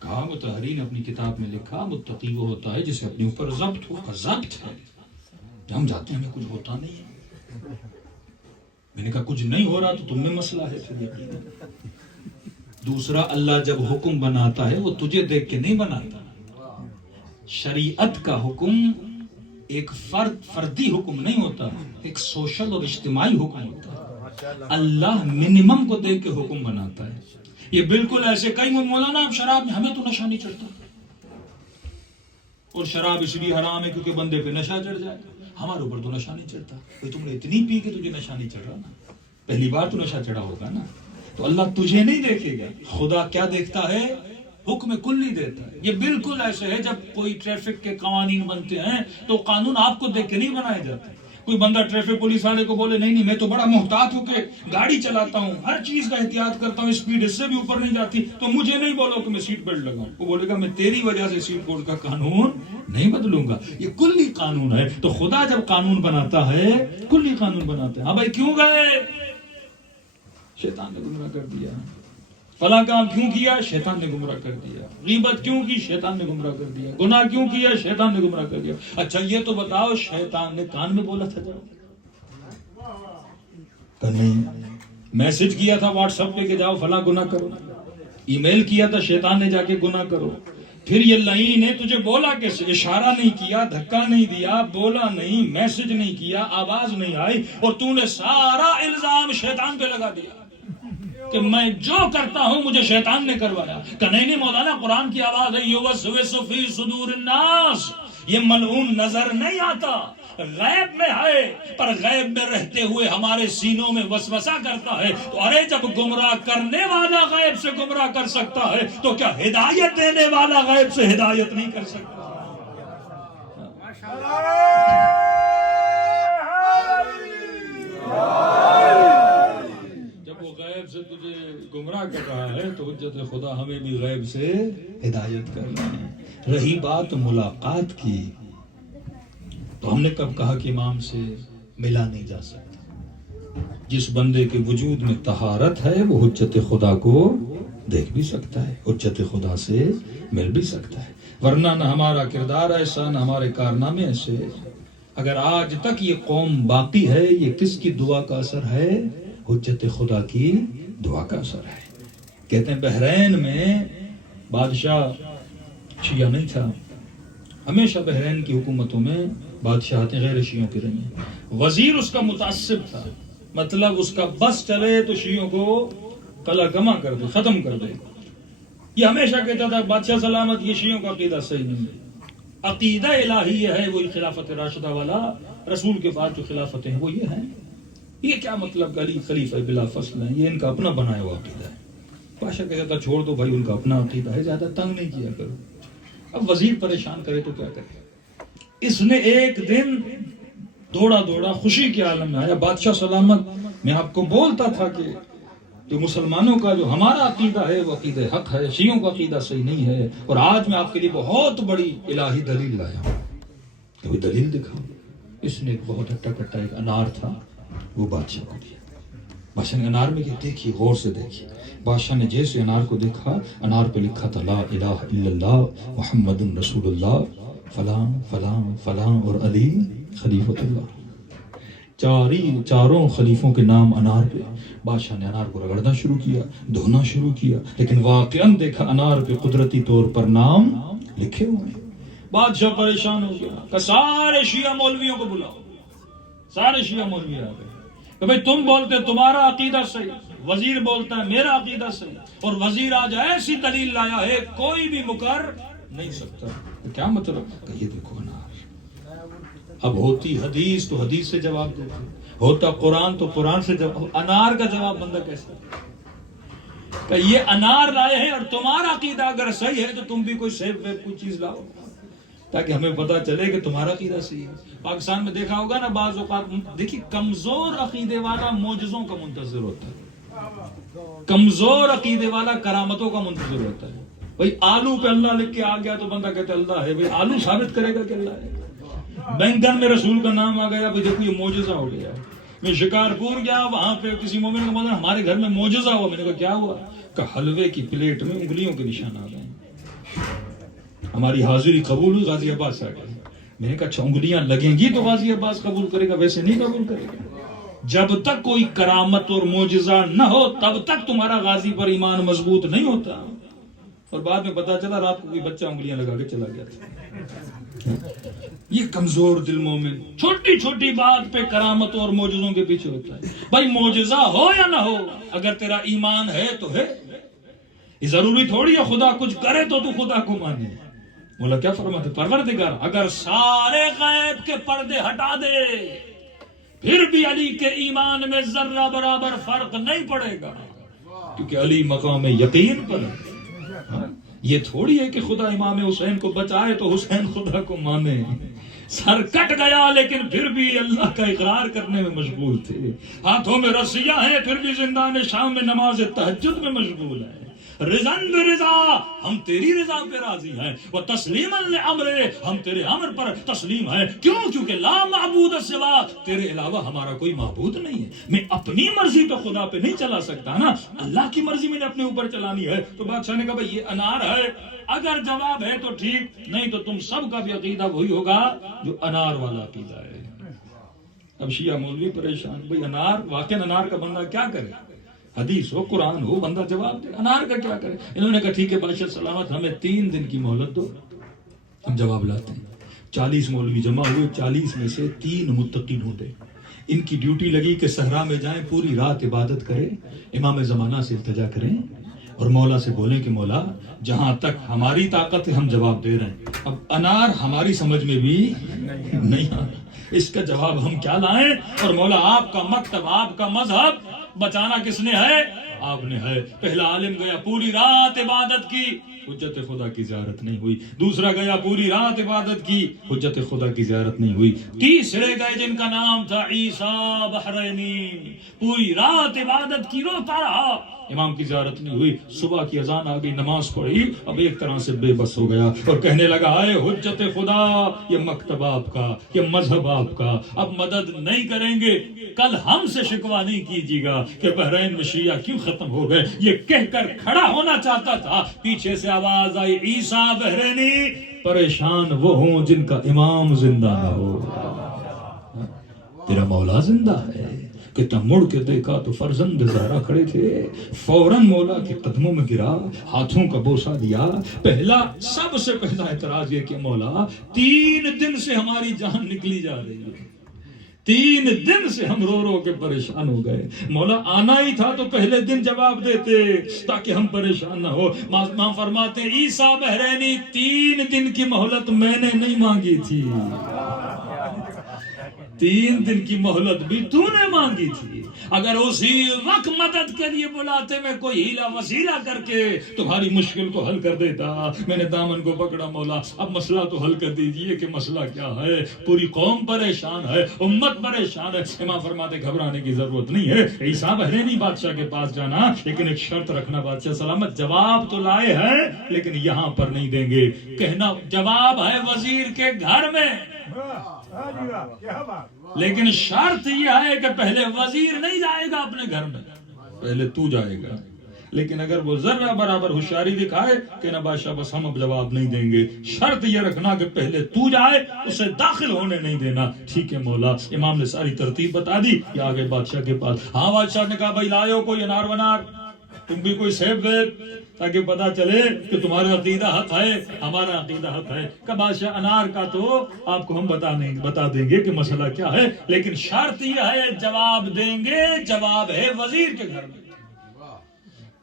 کہا مطہری نے اپنی کتاب میں لکھا متقی وہ ہوتا ہے جسے اپنے اوپر ضبط ہو. ضبط ہے ہم جاتے ہیں ہمیں کچھ ہوتا نہیں ہے. میں نے کہا کچھ نہیں ہو رہا تو تم میں مسئلہ ہے. پھر دوسرا اللہ جب حکم بناتا ہے وہ تجھے دیکھ کے نہیں بناتا. شریعت کا حکم ایک فردی حکم نہیں ہوتا، ایک سوشل اور اجتماعی حکم ہوتا ہے. اللہ منیمم کو دیکھ کے حکم بناتا ہے. یہ بالکل ایسے کئی مولانا اب شراب میں ہمیں تو نشہ نہیں چڑھتا، اور شراب اس لیے حرام ہے کیونکہ بندے پہ نشہ چڑھ جائے. ہمارے اوپر تو نشہ نہیں چڑھتا. بھائی تم نے اتنی پی کہ تجھے نشہ نہیں چڑھ رہا نا, پہلی بار تو نشہ چڑھا ہوگا نا, تو اللہ تجھے نہیں دیکھے گا. خدا کیا دیکھتا ہے؟ حکم کلی دیتا ہے. یہ بالکل ایسے ہے جب کوئی ٹریفک کے قوانین بنتے ہیں تو قانون آپ کو دیکھ کے نہیں بنائے جاتے. کوئی بندہ ٹریفک پولیس والے کو بولے نہیں میں تو بڑا محتاط ہو کے گاڑی چلاتا ہوں, ہر چیز کا احتیاط کرتا ہوں, اسپیڈ اس سے بھی اوپر نہیں جاتی, تو مجھے نہیں بولو کہ میں سیٹ بیلٹ لگاؤں. وہ بولے گا میں تیری وجہ سے سیٹ بیلٹ کا قانون نہیں بدلوں گا. یہ کلی قانون ہے. تو خدا جب قانون بناتا ہے کلی قانون بناتا ہے. ہاں بھائی کیوں گئے؟ شیطان نے گمراہ کر دیا. فلاں کام کیوں کیا؟ شیطان نے گمراہ کر دیا. غیبت کیوں کی؟ شیطان نے گمراہ کر دیا. گناہ کیوں کیا؟ شیطان نے گمراہ کر دیا. اچھا یہ تو بتاؤ, شیطان نے کان میں بولا تھا جاؤ کہ نہیں؟ میسج کیا تھا واٹس ایپ پہ کہ جاؤ فلاں گناہ کرو, ای میل کیا تھا شیطان نے جا کے گناہ کرو. پھر یہ لعین نے تجھے بولا کیسے؟ اشارہ نہیں کیا, دھکا نہیں دیا, بولا نہیں, میسج نہیں کیا, آواز نہیں آئی, اور تو نے سارا الزام شیطان پہ لگا دیا کہ میں جو کرتا ہوں مجھے شیطان نے کروایا. کہ نہیں مولانا قرآن کی آواز ہے, یوسوس فی صدور الناس. یہ ملعون نظر نہیں آتا, غیب میں ہے, پر غیب میں رہتے ہوئے ہمارے سینوں میں وسوسہ کرتا ہے. تو ارے جب گمراہ کرنے والا غیب سے گمراہ کر سکتا ہے تو کیا ہدایت دینے والا غیب سے ہدایت نہیں کر سکتا؟ جب وہ غیب سے تجھے گمراہ کر رہا ہے تو حجت خدا ہمیں بھی غیب سے ہدایت کر رہے ہیں. رہی بات ملاقات کی, تو ہم نے کب کہا کہ امام سے ملا نہیں جا سکتا. جس بندے کے وجود میں طہارت ہے وہ حجت خدا کو دیکھ بھی سکتا ہے, حجت خدا سے مل بھی سکتا ہے. ورنہ نہ ہمارا کردار ایسا, نہ ہمارے کارنامے ایسے. اگر آج تک یہ قوم باقی ہے, یہ کس کی دعا کا اثر ہے؟ حجت خدا کی دعا کا اثر ہے. کہتے ہیں بحرین میں بادشاہ شیعہ نہیں تھا. ہمیشہ بحرین کی حکومتوں میں بادشاہتیں غیر شیعوں کی رہی. وزیر اس کا متعصب تھا, مطلب اس کا بس چلے تو شیعوں کو قلع کما کر دے, ختم کر دے. یہ ہمیشہ کہتا تھا بادشاہ سلامت, یہ شیعوں کا عقیدہ صحیح نہیں ہے. عقیدہ الہی یہ ہے, وہی خلافت راشدہ والا, رسول کے بعد جو خلافتیں ہیں وہ یہ ہیں. یہ کیا مطلب کہ علی خلیفہ بلا فصل ہیں, یہ ان کا اپنا بنایا ہوا عقیدہ ہے. بادشاہ کہتا تھا چھوڑ دو بھائی, ان کا اپنا عقیدہ ہے, زیادہ تنگ نہیں کیا کرو. اب وزیر پریشان کرے تو کیا کرے. اس نے ایک دن دوڑا خوشی کے عالم میں آیا, بادشاہ سلامت میں آپ کو بولتا تھا کہ جو مسلمانوں کا جو ہمارا عقیدہ ہے وہ عقیدہ حق ہے, شیعوں کا عقیدہ صحیح نہیں ہے, اور آج میں آپ کے لیے بہت بڑی الہی دلیل لایا ہوں, کوئی دلیل دکھاؤ. اس نے ایک بہت ہٹا کٹا ایک انار تھا, وہ بادشاہ کو دیا. بادشاہ نے انار میں کہ دیکھیے, غور سے دیکھیے. بادشاہ نے جیسے انار کو دیکھا, انار پہ لکھا تھا لا الہ الا اللہ محمد رسول اللہ فلاں فلاں فلاں اور علی خلیفۃ اللہ. چاروں خلیفوں کے نام انار پہ. بادشاہ نے انار کو رگڑنا شروع کیا, دھونا شروع کیا, لیکن واقعاً دیکھا انار پہ قدرتی طور پر نام لکھے ہوئے ہیں. بادشاہ پریشان ہو گیا کہ سارے شیعہ مولویوں کو بلاؤ. سارے شیعہ مولوی آ گئے کہ بھئی تم بولتے تمہارا عقیدہ صحیح, وزیر بولتا ہے میرا عقیدہ صحیح, اور وزیر آج ایسی دلیل لایا ہے کوئی بھی مکر نہیں سکتا. کیا مطلب؟ کہ یہ دیکھو انار. اب ہوتی حدیث تو حدیث سے جواب دیتے, ہوتا قرآن تو قرآن سے جواب. انار کا جواب بندہ کیسے کہ یہ انار لائے ہیں اور تمہارا عقیدہ اگر صحیح ہے تو تم بھی کوئی سیب ویب کوئی چیز لاؤ تاکہ ہمیں پتا چلے کہ تمہارا عقیدہ صحیح ہے. پاکستان میں دیکھا ہوگا نا بعض اوقات دیکھیے کمزور عقیدے والا معجزوں کا منتظر ہوتا ہے, کمزور عقیدے والا کرامتوں کا منتظر ہوتا ہے. بھئی آلو پہ اللہ لکھ کے آ گیا تو بندہ کہتا ہے اللہ ہے. بھئی آلو ثابت کرے گا کہ اللہ ہے. بینگن میں رسول کا نام آ گیا, بھئی دیکھو یہ معجزہ ہو گیا. میں شکارپور گیا, وہاں پہ کسی مومن کو بولا ہمارے گھر میں معجزہ ہوا. میں نے کہا کیا ہوا؟ کہ حلوے کی پلیٹ میں انگلیوں کے نشان آ گئے. ہماری حاضری قبول ہوئی, غازی عباس آ گئے. میں نے کہا اچھا انگلیاں لگیں گی تو غازی عباس قبول کرے گا, ویسے نہیں قبول کرے گا. جب تک کوئی کرامت اور معجزہ نہ ہو تب تک تمہارا غازی پر ایمان مضبوط نہیں ہوتا. اور بعد میں پتا چلا رات کو کوئی بچہ انگلیاں لگا کے چلا گیا تھا. یہ کمزور دل مومن چھوٹی چھوٹی بات پہ کرامتوں اور معجزوں کے پیچھے ہوتا ہے. بھائی معجزہ ہو یا نہ ہو, اگر تیرا ایمان ہے تو ہے. یہ ضروری تھوڑی ہے خدا کچھ کرے تو خدا کو مانے. مولا کیا فرماتے پروردگار اگر سارے غیب کے پردے ہٹا دے پھر بھی علی کے ایمان میں ذرہ برابر فرق نہیں پڑے گا، کیونکہ علی مقام یقین پر ہے۔ یہ تھوڑی ہے کہ خدا امام حسین کو بچائے تو حسین خدا کو مانے، سر کٹ گیا لیکن پھر بھی اللہ کا اقرار کرنے میں مشغول تھے، ہاتھوں میں رسیاں ہیں پھر بھی زندان شام میں نماز تہجد میں مشغول ہے۔ رضاً برضا، ہم تیری رضا پہ راضی ہیں، وہ تسلیما لامر، ہم تیرے امر پر تسلیم ہیں۔ کیوں؟ کیونکہ لا معبود سوا، تیرے علاوہ ہمارا کوئی معبود نہیں ہے۔ میں اپنی مرضی تو خدا پہ نہیں چلا سکتا نا، اللہ کی مرضی میں نے اپنے اوپر چلانی ہے۔ تو بادشاہ نے کہا بھائی یہ انار ہے، اگر جواب ہے تو ٹھیک، نہیں تو تم سب کا بھی عقیدہ وہی ہوگا جو انار والا عقیدہ ہے۔ اب شیعہ مولوی پریشان، بھائی انار، واقعی انار کا بندہ کیا کرے؟ حدیث ہو قرآن ہو، بندہ جواب دے، انار کا کیا کرے؟ انہوں نے کہا ٹھیک ہے بادشاہ سلامت، ہمیں 3 دن کی مہلت دو، ہم جواب لاتے ہیں۔ 40 مولوی جمع ہوئے، 40 میں سے 3 متقی ڈھونڈے، ان کی ڈیوٹی لگی کہ صحرا میں جائیں، پوری رات عبادت کریں، امام زمانہ سے التجا کریں اور مولا سے بولیں کہ مولا جہاں تک ہماری طاقت ہے ہم جواب دے رہے ہیں، اب انار ہماری سمجھ میں بھی نہیں آ رہا، اس کا جواب ہم کیا لائیں؟ اور مولا آپ کا مکتب، آپ کا مذہب بچانا کس نے ہے؟ آپ نے ہے۔ پہلا عالم گیا پوری رات عبادت کی، حجت خدا کی زیارت نہیں ہوئی، دوسرا گیا پوری رات عبادت کی، حجت خدا کی زیارت نہیں ہوئی، تیسرے گئے جن کا نام تھا عیسیٰ بحرینی، پوری رات عبادت کی، روتا رہا، امام کی زیارت نہیں ہوئی۔ صبح کی اذان آ گئی، نماز پڑھی، اب ایک طرح سے بے بس ہو گیا اور کہنے لگا اے حجت خدا، یہ مکتب آپ کا، یہ مذہب آپ کا، اب مدد نہیں کریں گے، کل ہم سے شکوہ نہیں کیجیے گا کہ بحرین میں شیعہ کیوں ختم ہو گئے۔ یہ کہہ کر کھڑا ہونا چاہتا تھا، پیچھے سے آواز آئی عیسیٰ بحرینی، پریشان وہ ہوں جن کا امام زندہ نہ ہو۔ تیرا مولا زندہ ہے، کتنا مڑ کے دیکھا تو فرزند زہرا کھڑے تھے، فوراً مولا کے قدموں میں گرا، ہاتھوں کا بوسہ دیا۔ پہلا، سب سے پہلا اعتراض یہ کہ مولا 3 دن سے ہماری جان نکلی جا رہی ہے، 3 دن سے ہم رو رو کے پریشان ہو گئے، مولا آنا ہی تھا تو پہلے دن جواب دیتے تاکہ ہم پریشان نہ ہو۔ امام فرماتے ہیں عیسیٰ بحرینی 3 دن کی مہلت میں نے نہیں مانگی تھی، 3 دن کی مہلت بھی تو نے مانگی تھی، اگر اسی وقت مدد کے لیے بلاتے میں کوئی ہیلا وسیلہ کر کے تمہاری مشکل کو حل کر دیتا۔ میں نے دامن کو پکڑا، مولا اب مسئلہ تو حل کر دیجئے کہ مسئلہ کیا ہے، پوری قوم پریشان ہے، امت پریشان ہے۔ امام فرماتے گھبرانے کی ضرورت نہیں ہے، عیسیٰ بحرینی بادشاہ کے پاس جانا، لیکن ایک شرط رکھنا بادشاہ سلامت، جواب تو لائے ہیں لیکن یہاں پر نہیں دیں گے، کہنا جواب ہے وزیر کے گھر میں، لیکن شرط یہ ہے کہ پہلے وزیر نہیں جائے گا اپنے گھر میں، پہلے تو جائے گا۔ لیکن اگر وہ ذرہ برابر ہوشیاری دکھائے کہ نہ بادشاہ بس ہم اب جواب نہیں دیں گے، شرط یہ رکھنا کہ پہلے تو جائے، اسے داخل ہونے نہیں دینا۔ ٹھیک ہے مولا، امام نے ساری ترتیب بتا دی کہ آگے بادشاہ کے پاس۔ ہاں بادشاہ نے کہا بھائی لائے ہو کوئی انار ونار، تم بھی کوئی سیب ویب، تاکہ پتا چلے کہ تمہارا عقیدہ حق ہے، ہمارا عقیدہ حق ہے۔ کہ بادشاہ انار کا تو آپ کو ہم بتا دیں گے کہ مسئلہ کیا ہے، لیکن شرط یہ ہے جواب دیں گے، جواب ہے وزیر کے گھر میں،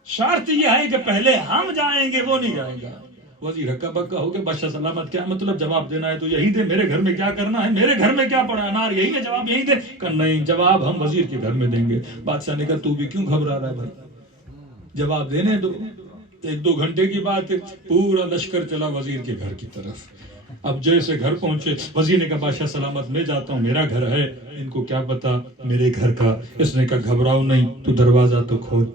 شرط یہ ہے کہ پہلے ہم جائیں گے، وہ نہیں جائیں گا۔ وزیر ہکا بکا ہو گیا، بادشاہ سلامت کیا مطلب، جواب دینا ہے تو یہی دے، میرے گھر میں کیا کرنا ہے، میرے گھر میں کیا پڑا، انار یہی ہے، جواب یہی دے۔ کہ نہیں، جواب ہم وزیر کے گھر میں دیں گے۔ بادشاہ نے کہا تو بھی کیوں گھبرا رہا ہے بھائی، جواب دینے دو۔ 1-2 گھنٹے کی بات ہے، پورا لشکر چلا وزیر کے گھر کی طرف۔ اب جیسے گھر پہنچے، وزیر نے کہا بادشاہ سلامت میں جاتا ہوں، میرا گھر ہے، ان کو کیا پتا میرے گھر کا۔ اس نے کہا گھبراؤ نہیں، تو دروازہ تو کھول۔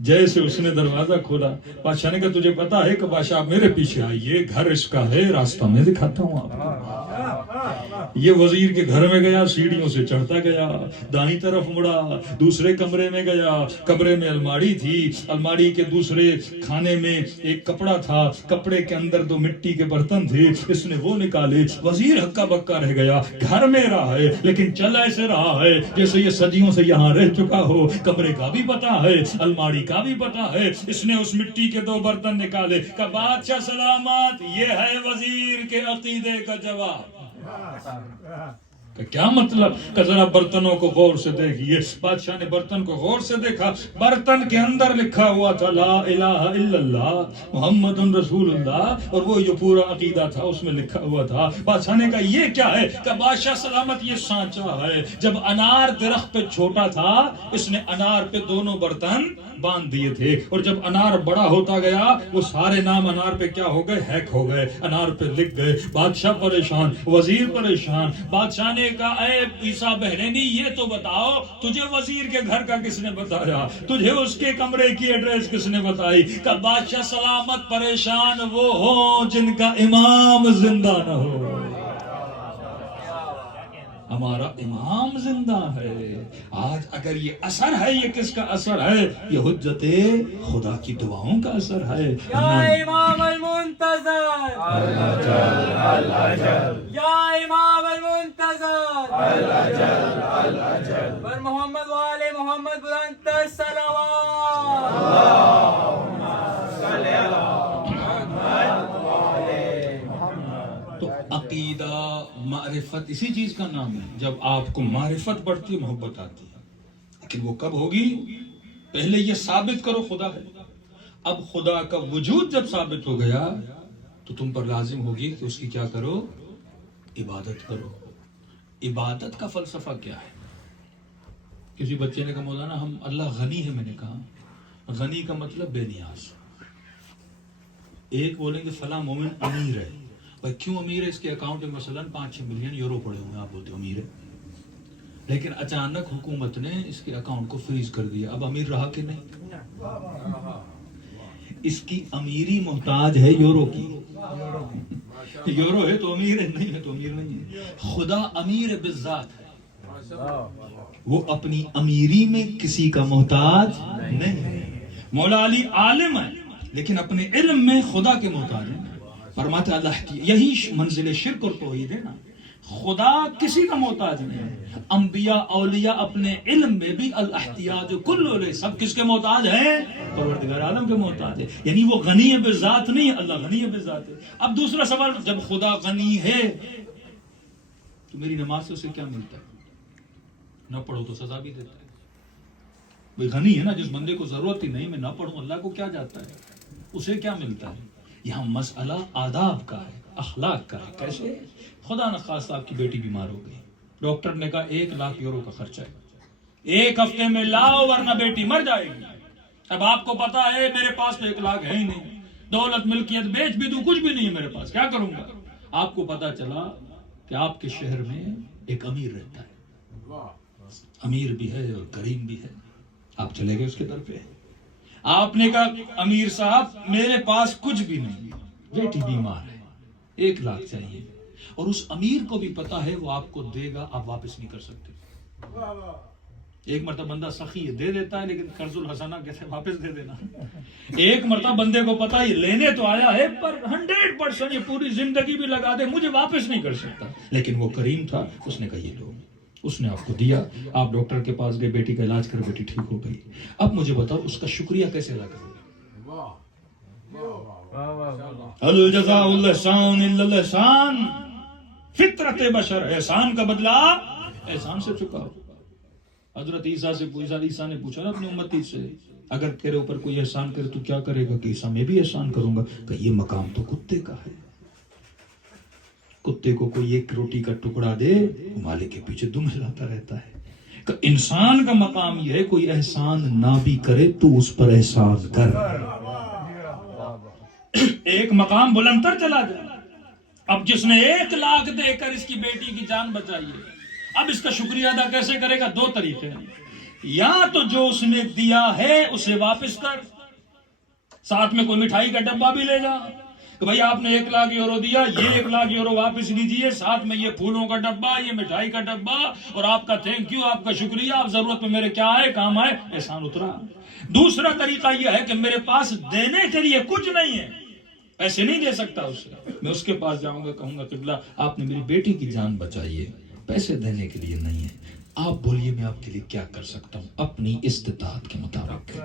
جیسے اس نے دروازہ کھولا، بادشاہ نے کہا تجھے پتا ہے کہ بادشاہ آپ میرے پیچھے آئیے، گھر اس کا ہے، راستہ میں دکھاتا ہوں آپ کو۔ یہ وزیر کے گھر میں گیا، سیڑھیوں سے چڑھتا گیا، دائیں طرف مڑا، دوسرے کمرے میں گیا، کمرے میں الماڑی تھی، الماڑی کے دوسرے کھانے میں ایک کپڑا تھا، کپڑے کے اندر 2 مٹی کے برتن تھے، اس نے وہ نکالے۔ وزیر ہکا بکا رہ گیا، گھر میں رہا ہے لیکن چل ایسے رہا ہے جیسے یہ صدیوں سے یہاں رہ چکا ہو، کمرے کا بھی پتا ہے، الماڑی کا بھی پتا ہے۔ اس نے اس مٹی کے 2 برتن نکالے، کہ بادشاہ سلامت یہ ہے وزیر کے عقیدے کا جواب۔ کہ کیا مطلب؟ کہ ذرا برتنوں کو غور سے دیکھیے. بادشاہ نے برتن کو غور سے دیکھا. برتن کے اندر لکھا ہوا تھا لا الہ الا اللہ محمد رسول اللہ, اور وہ جو پورا عقیدہ تھا اس میں لکھا ہوا تھا. بادشاہ نے کہا یہ کیا ہے؟ کہ بادشاہ سلامت یہ سانچہ ہے. جب انار درخت پہ چھوٹا تھا اس نے انار پہ دونوں برتن باندھ دیے تھے, اور جب انار بڑا ہوتا گیا وہ سارے نام انار پہ کیا ہو گئے؟ ہیک ہو گئے, انار پہ لکھ گئے. بادشاہ پریشان, وزیر پریشان. بادشاہ نے کہا اے عیسیٰ بحرینی یہ تو بتاؤ تجھے وزیر کے گھر کا کس نے بتایا؟ تجھے اس کے کمرے کی ایڈریس کس نے بتائی؟ کہ بادشاہ سلامت پریشان وہ ہوں جن کا امام زندہ نہ ہو. ہمارا امام زندہ ہے. آج اگر یہ اثر ہے, یہ کس کا اثر ہے؟ یہ حجت خدا کی دعاؤں کا اثر ہے. یا امام المنتظر اللہ جل اللہ جل, یا امام المنتظر اللہ جل اللہ جل, بر محمد وآل محمد بلند صلوات اللہم صلی علی محمد وآل محمد. تو عقیدہ معرفت اسی چیز کا نام ہے. جب آپ کو معرفت بڑھتی ہے محبت آتی ہے, لیکن وہ کب ہوگی؟ پہلے یہ ثابت کرو خدا ہے. اب خدا کا وجود جب ثابت ہو گیا تو تم پر لازم ہوگی کہ اس کی کیا کرو؟ عبادت کرو. عبادت کا فلسفہ کیا ہے؟ کسی بچے نے کہا مولانا ہم اللہ غنی ہے. میں نے کہا غنی کا مطلب بے نیاز. ایک بولیں گے فلاں مومن امیر ہے. بھائی کیوں امیر ہے؟ اس کے اکاؤنٹ میں مثلا 5-6 ملین یورو پڑے ہوئے ہیں, آپ بولتے امیر ہے. لیکن اچانک حکومت نے اس کے اکاؤنٹ کو فریز کر دیا, اب امیر رہا کہ نہیں؟ اس کی امیری محتاج ہے یورو کی. یورو ہے تو امیر ہے, نہیں ہے تو امیر نہیں ہے. خدا امیر بالذات ہے, وہ اپنی امیری میں کسی کا محتاج نہیں ہے. مولا علی عالم ہے لیکن اپنے علم میں خدا کے محتاج ہے. فرماتے اللہ کی یہی منزل شرک اور توحید ہے نا. خدا کسی کا محتاج نہیں ہے. انبیاء اولیاء اپنے علم میں بھی الاحتیاج کل علیہ, سب کس کے محتاج ہیں؟ پروردگار عالم کے محتاج ہے. یعنی وہ غنی ہے بذات نہیں ہے, اللہ غنی ہے بذات ہے. اب دوسرا سوال, جب خدا غنی ہے تو میری نماز سے اسے کیا ملتا ہے؟ نہ پڑھو تو سزا بھی دیتا ہے. وہ غنی ہے نا, جس بندے کو ضرورت ہی نہیں میں نہ پڑھوں اللہ کو کیا جاتا ہے, اسے کیا ملتا ہے؟ یہاں مسئلہ آداب کا ہے, اخلاق کا ہے. کیسے؟ خدا نخواستہ آپ کی بیٹی بیمار ہو گئی, ڈاکٹر نے کہا 1 لاکھ یورو کا خرچہ ہے, 1 ہفتے میں لاؤ ورنہ بیٹی مر جائے گی. اب آپ کو پتا ہے میرے پاس تو 1 لاکھ ہے ہی نہیں, دولت ملکیت بیچ بھی دوں کچھ بھی نہیں ہے میرے پاس, کیا کروں گا؟ آپ کو پتا چلا کہ آپ کے شہر میں ایک امیر رہتا ہے, امیر بھی ہے اور کریم بھی ہے. آپ چلے گئے اس کے در پہ. آپ نے کہا امیر صاحب میرے پاس کچھ بھی نہیں, بیٹی بیمار ہے, 1 لاکھ چاہیے. اور اس امیر کو بھی پتا ہے وہ آپ کو دے گا, آپ واپس نہیں کر سکتے. ایک مرتبہ بندہ سخی ہے, دے دیتا ہے, لیکن قرض الحسنہ کیسے واپس دے دینا. ایک مرتبہ بندے کو پتا یہ لینے تو آیا ہے پر 100% یہ پوری زندگی بھی لگا دے مجھے واپس نہیں کر سکتا. لیکن وہ کریم تھا, اس نے کہا یہ لو, اس نے آپ کو دیا. آپ ڈاکٹر کے پاس گئے, بیٹی کا علاج کر, بیٹی ٹھیک ہو گئی. اب مجھے بتاؤ اس کا شکریہ کیسے ادا کرو؟ الجزاء الاحسان الا الاحسان, فطرت بشر, احسان کا بدلہ احسان سے چکاؤ. حضرت عیسیٰ سے پوچھا, عیسیٰ نے پوچھا اپنی امتی سے اگر تیرے اوپر کوئی احسان کرے تو کیا کرے گا؟ کہ عیسیٰ میں بھی احسان کروں گا. کہ یہ مقام تو کتے کا ہے, کتے کو کوئی 1 روٹی کا ٹکڑا دے مالک کے پیچھے دم ہلاتا رہتا ہے. کہ انسان کا مقام یہ ہے کوئی احسان نہ بھی کرے تو اس پر احسان کر, ایک مقام بلندتر چلا جائے. اب جس نے 1 لاکھ دے کر اس کی بیٹی کی جان بچائی ہے, اب اس کا شکریہ ادا کیسے کرے گا؟ 2 طریقے ہیں. یا تو جو اس نے دیا ہے اسے واپس کر, ساتھ میں کوئی مٹھائی کا ڈبہ بھی لے جا کہ بھائی آپ نے 1 لاکھ یورو دیا, یہ 1 لاکھ یورو واپس لیجئے, ساتھ میں یہ پھولوں کا ڈبہ, یہ مٹھائی کا ڈبہ, اور آپ کا تھینک یو, آپ کا شکریہ, آپ ضرورت میں میرے کیا آئے, کام آئے, احسان اترا. دوسرا طریقہ یہ ہے کہ میرے پاس دینے کے لیے کچھ نہیں ہے, ایسے نہیں دے سکتا اسے, میں اس کے پاس جاؤں گا, کہوں گا قبلہ آپ نے میری بیٹی کی جان بچائی ہے, پیسے دینے کے لیے نہیں ہے, آپ بولیے میں آپ کے لیے کیا کر سکتا ہوں, اپنی استطاعت کے مطابق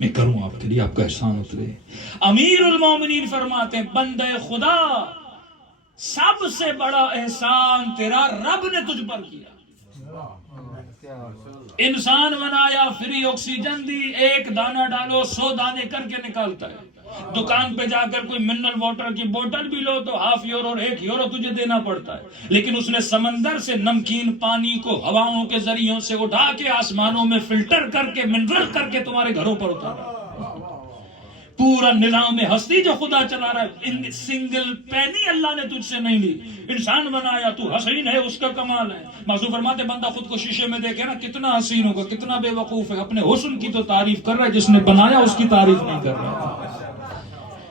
میں کروں آپ کے لیے, آپ کا احسان اترے. امیر المومنین فرماتے ہیں بندے خدا سب سے بڑا احسان تیرا رب نے تجھ پر کیا. انسان بنایا, فری آکسیجن دی, ایک دانہ ڈالو 100 دانے کر کے نکالتا ہے. دکان پہ جا کر کوئی منرل واٹر کی بوتل بھی لو تو ½ یورو اور 1 یورو تجھے دینا پڑتا ہے. لیکن اس نے سمندر سے نمکین پانی کو ہواؤں کے ذریعوں سے اٹھا کے آسمانوں میں فلٹر کر کے منرل کر کے تمہارے گھروں پر اتارا. پورا نظام ہستی جو خدا چلا رہا ہے, سنگل پینی اللہ نے تجھ سے نہیں لی. انسان بنایا, تو حسین ہے, اس کا کمال ہے. معصوم فرماتے بندہ خود کو شیشے میں دیکھے نا کتنا حسین ہوگا, کتنا بے وقوف ہے. اپنے حسن کی تو تعریف کر رہا ہے, جس نے بنایا اس کی تعریف نہیں کر رہا.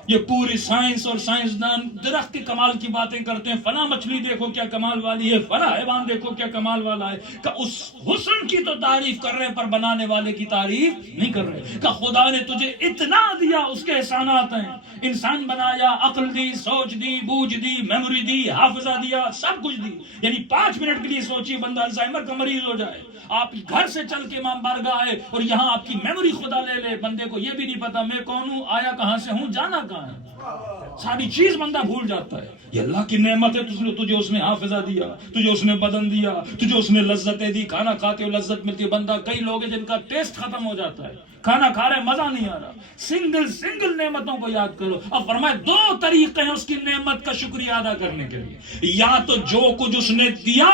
یہ پوری سائنس اور سائنسدان درخت کے کمال کی باتیں کرتے ہیں, فلاں مچھلی دیکھو کیا کمال والی ہے, فلاں حیوان دیکھو کیا کمال والا ہے. کہ اس حسن کی تو تعریف کر رہے ہیں پر بنانے والے کی تعریف نہیں کر رہے. کہ خدا نے تجھے اتنا دیا, اس کے احسانات ہیں. انسان بنایا, عقل دی, سوچ دی, بوجھ دی, میموری دی, حافظہ دیا, سب کچھ دی. یعنی 5 منٹ کے لیے سوچیے بندہ الزائمر کا مریض ہو جائے, آپ گھر سے چل کے امام بارگاہ آئے اور یہاں آپ کی میموری خدا لے لے, بندے کو یہ بھی نہیں پتا میں کون ہوں, آیا کہاں سے ہوں, جانا کہاں ہے. ساری چیز بندہ بھول جاتا ہے. یہ اللہ کی نعمت ہے, تجھے اس نے حافظہ دیا, تجھے اس نے بدن دیا, تجھے اس نے لذتیں دی. کھانا کھاتے ہو لذت ملتی ہے. بندہ کئی لوگ ہیں جن کا ٹیسٹ ختم ہو جاتا ہے, کھانا کھا رہے مزہ نہیں آ رہا. سنگل نعمتوں کو یاد کرو. اب فرمائے 2 طریقے ہیں اس کی نعمت کا شکریہ ادا کرنے کے لیے. یا تو جو کچھ اس نے دیا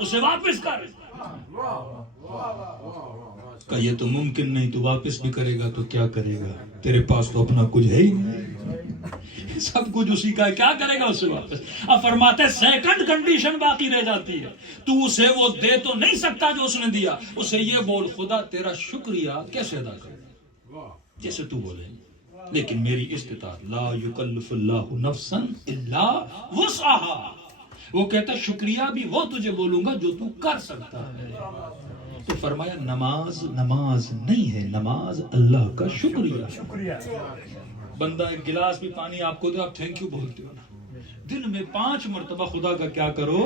اسے واپس کر. کہ یہ تو ممکن نہیں, تو واپس بھی کرے گا تو کیا کرے گا, تیرے پاس تو اپنا کچھ ہے ہی نہیں, سب کچھ اسی کا ہے, کیا کرے گا اسے واپس. اب فرماتے سیکنڈ کنڈیشن باقی رہ جاتی ہے, تو اسے وہ دے تو نہیں سکتا جو اس نے دیا, اسے یہ بول خدا تیرا شکریہ کیسے ادا کروں, جیسے تو بولے. لیکن میری استطاعت, لا یکلف اللہ نفسا الا وسعها. وہ کہتا ہے شکریہ بھی وہ تجھے بولوں گا جو تو کر سکتا ہے. تو فرمایا نماز نہیں ہے, نماز اللہ کا شکریہ. بندہ ایک گلاس بھی پانی آپ کو دے, آپ تھینک یو بولتے ہو نا. دن میں 5 مرتبہ خدا کا کیا کرو,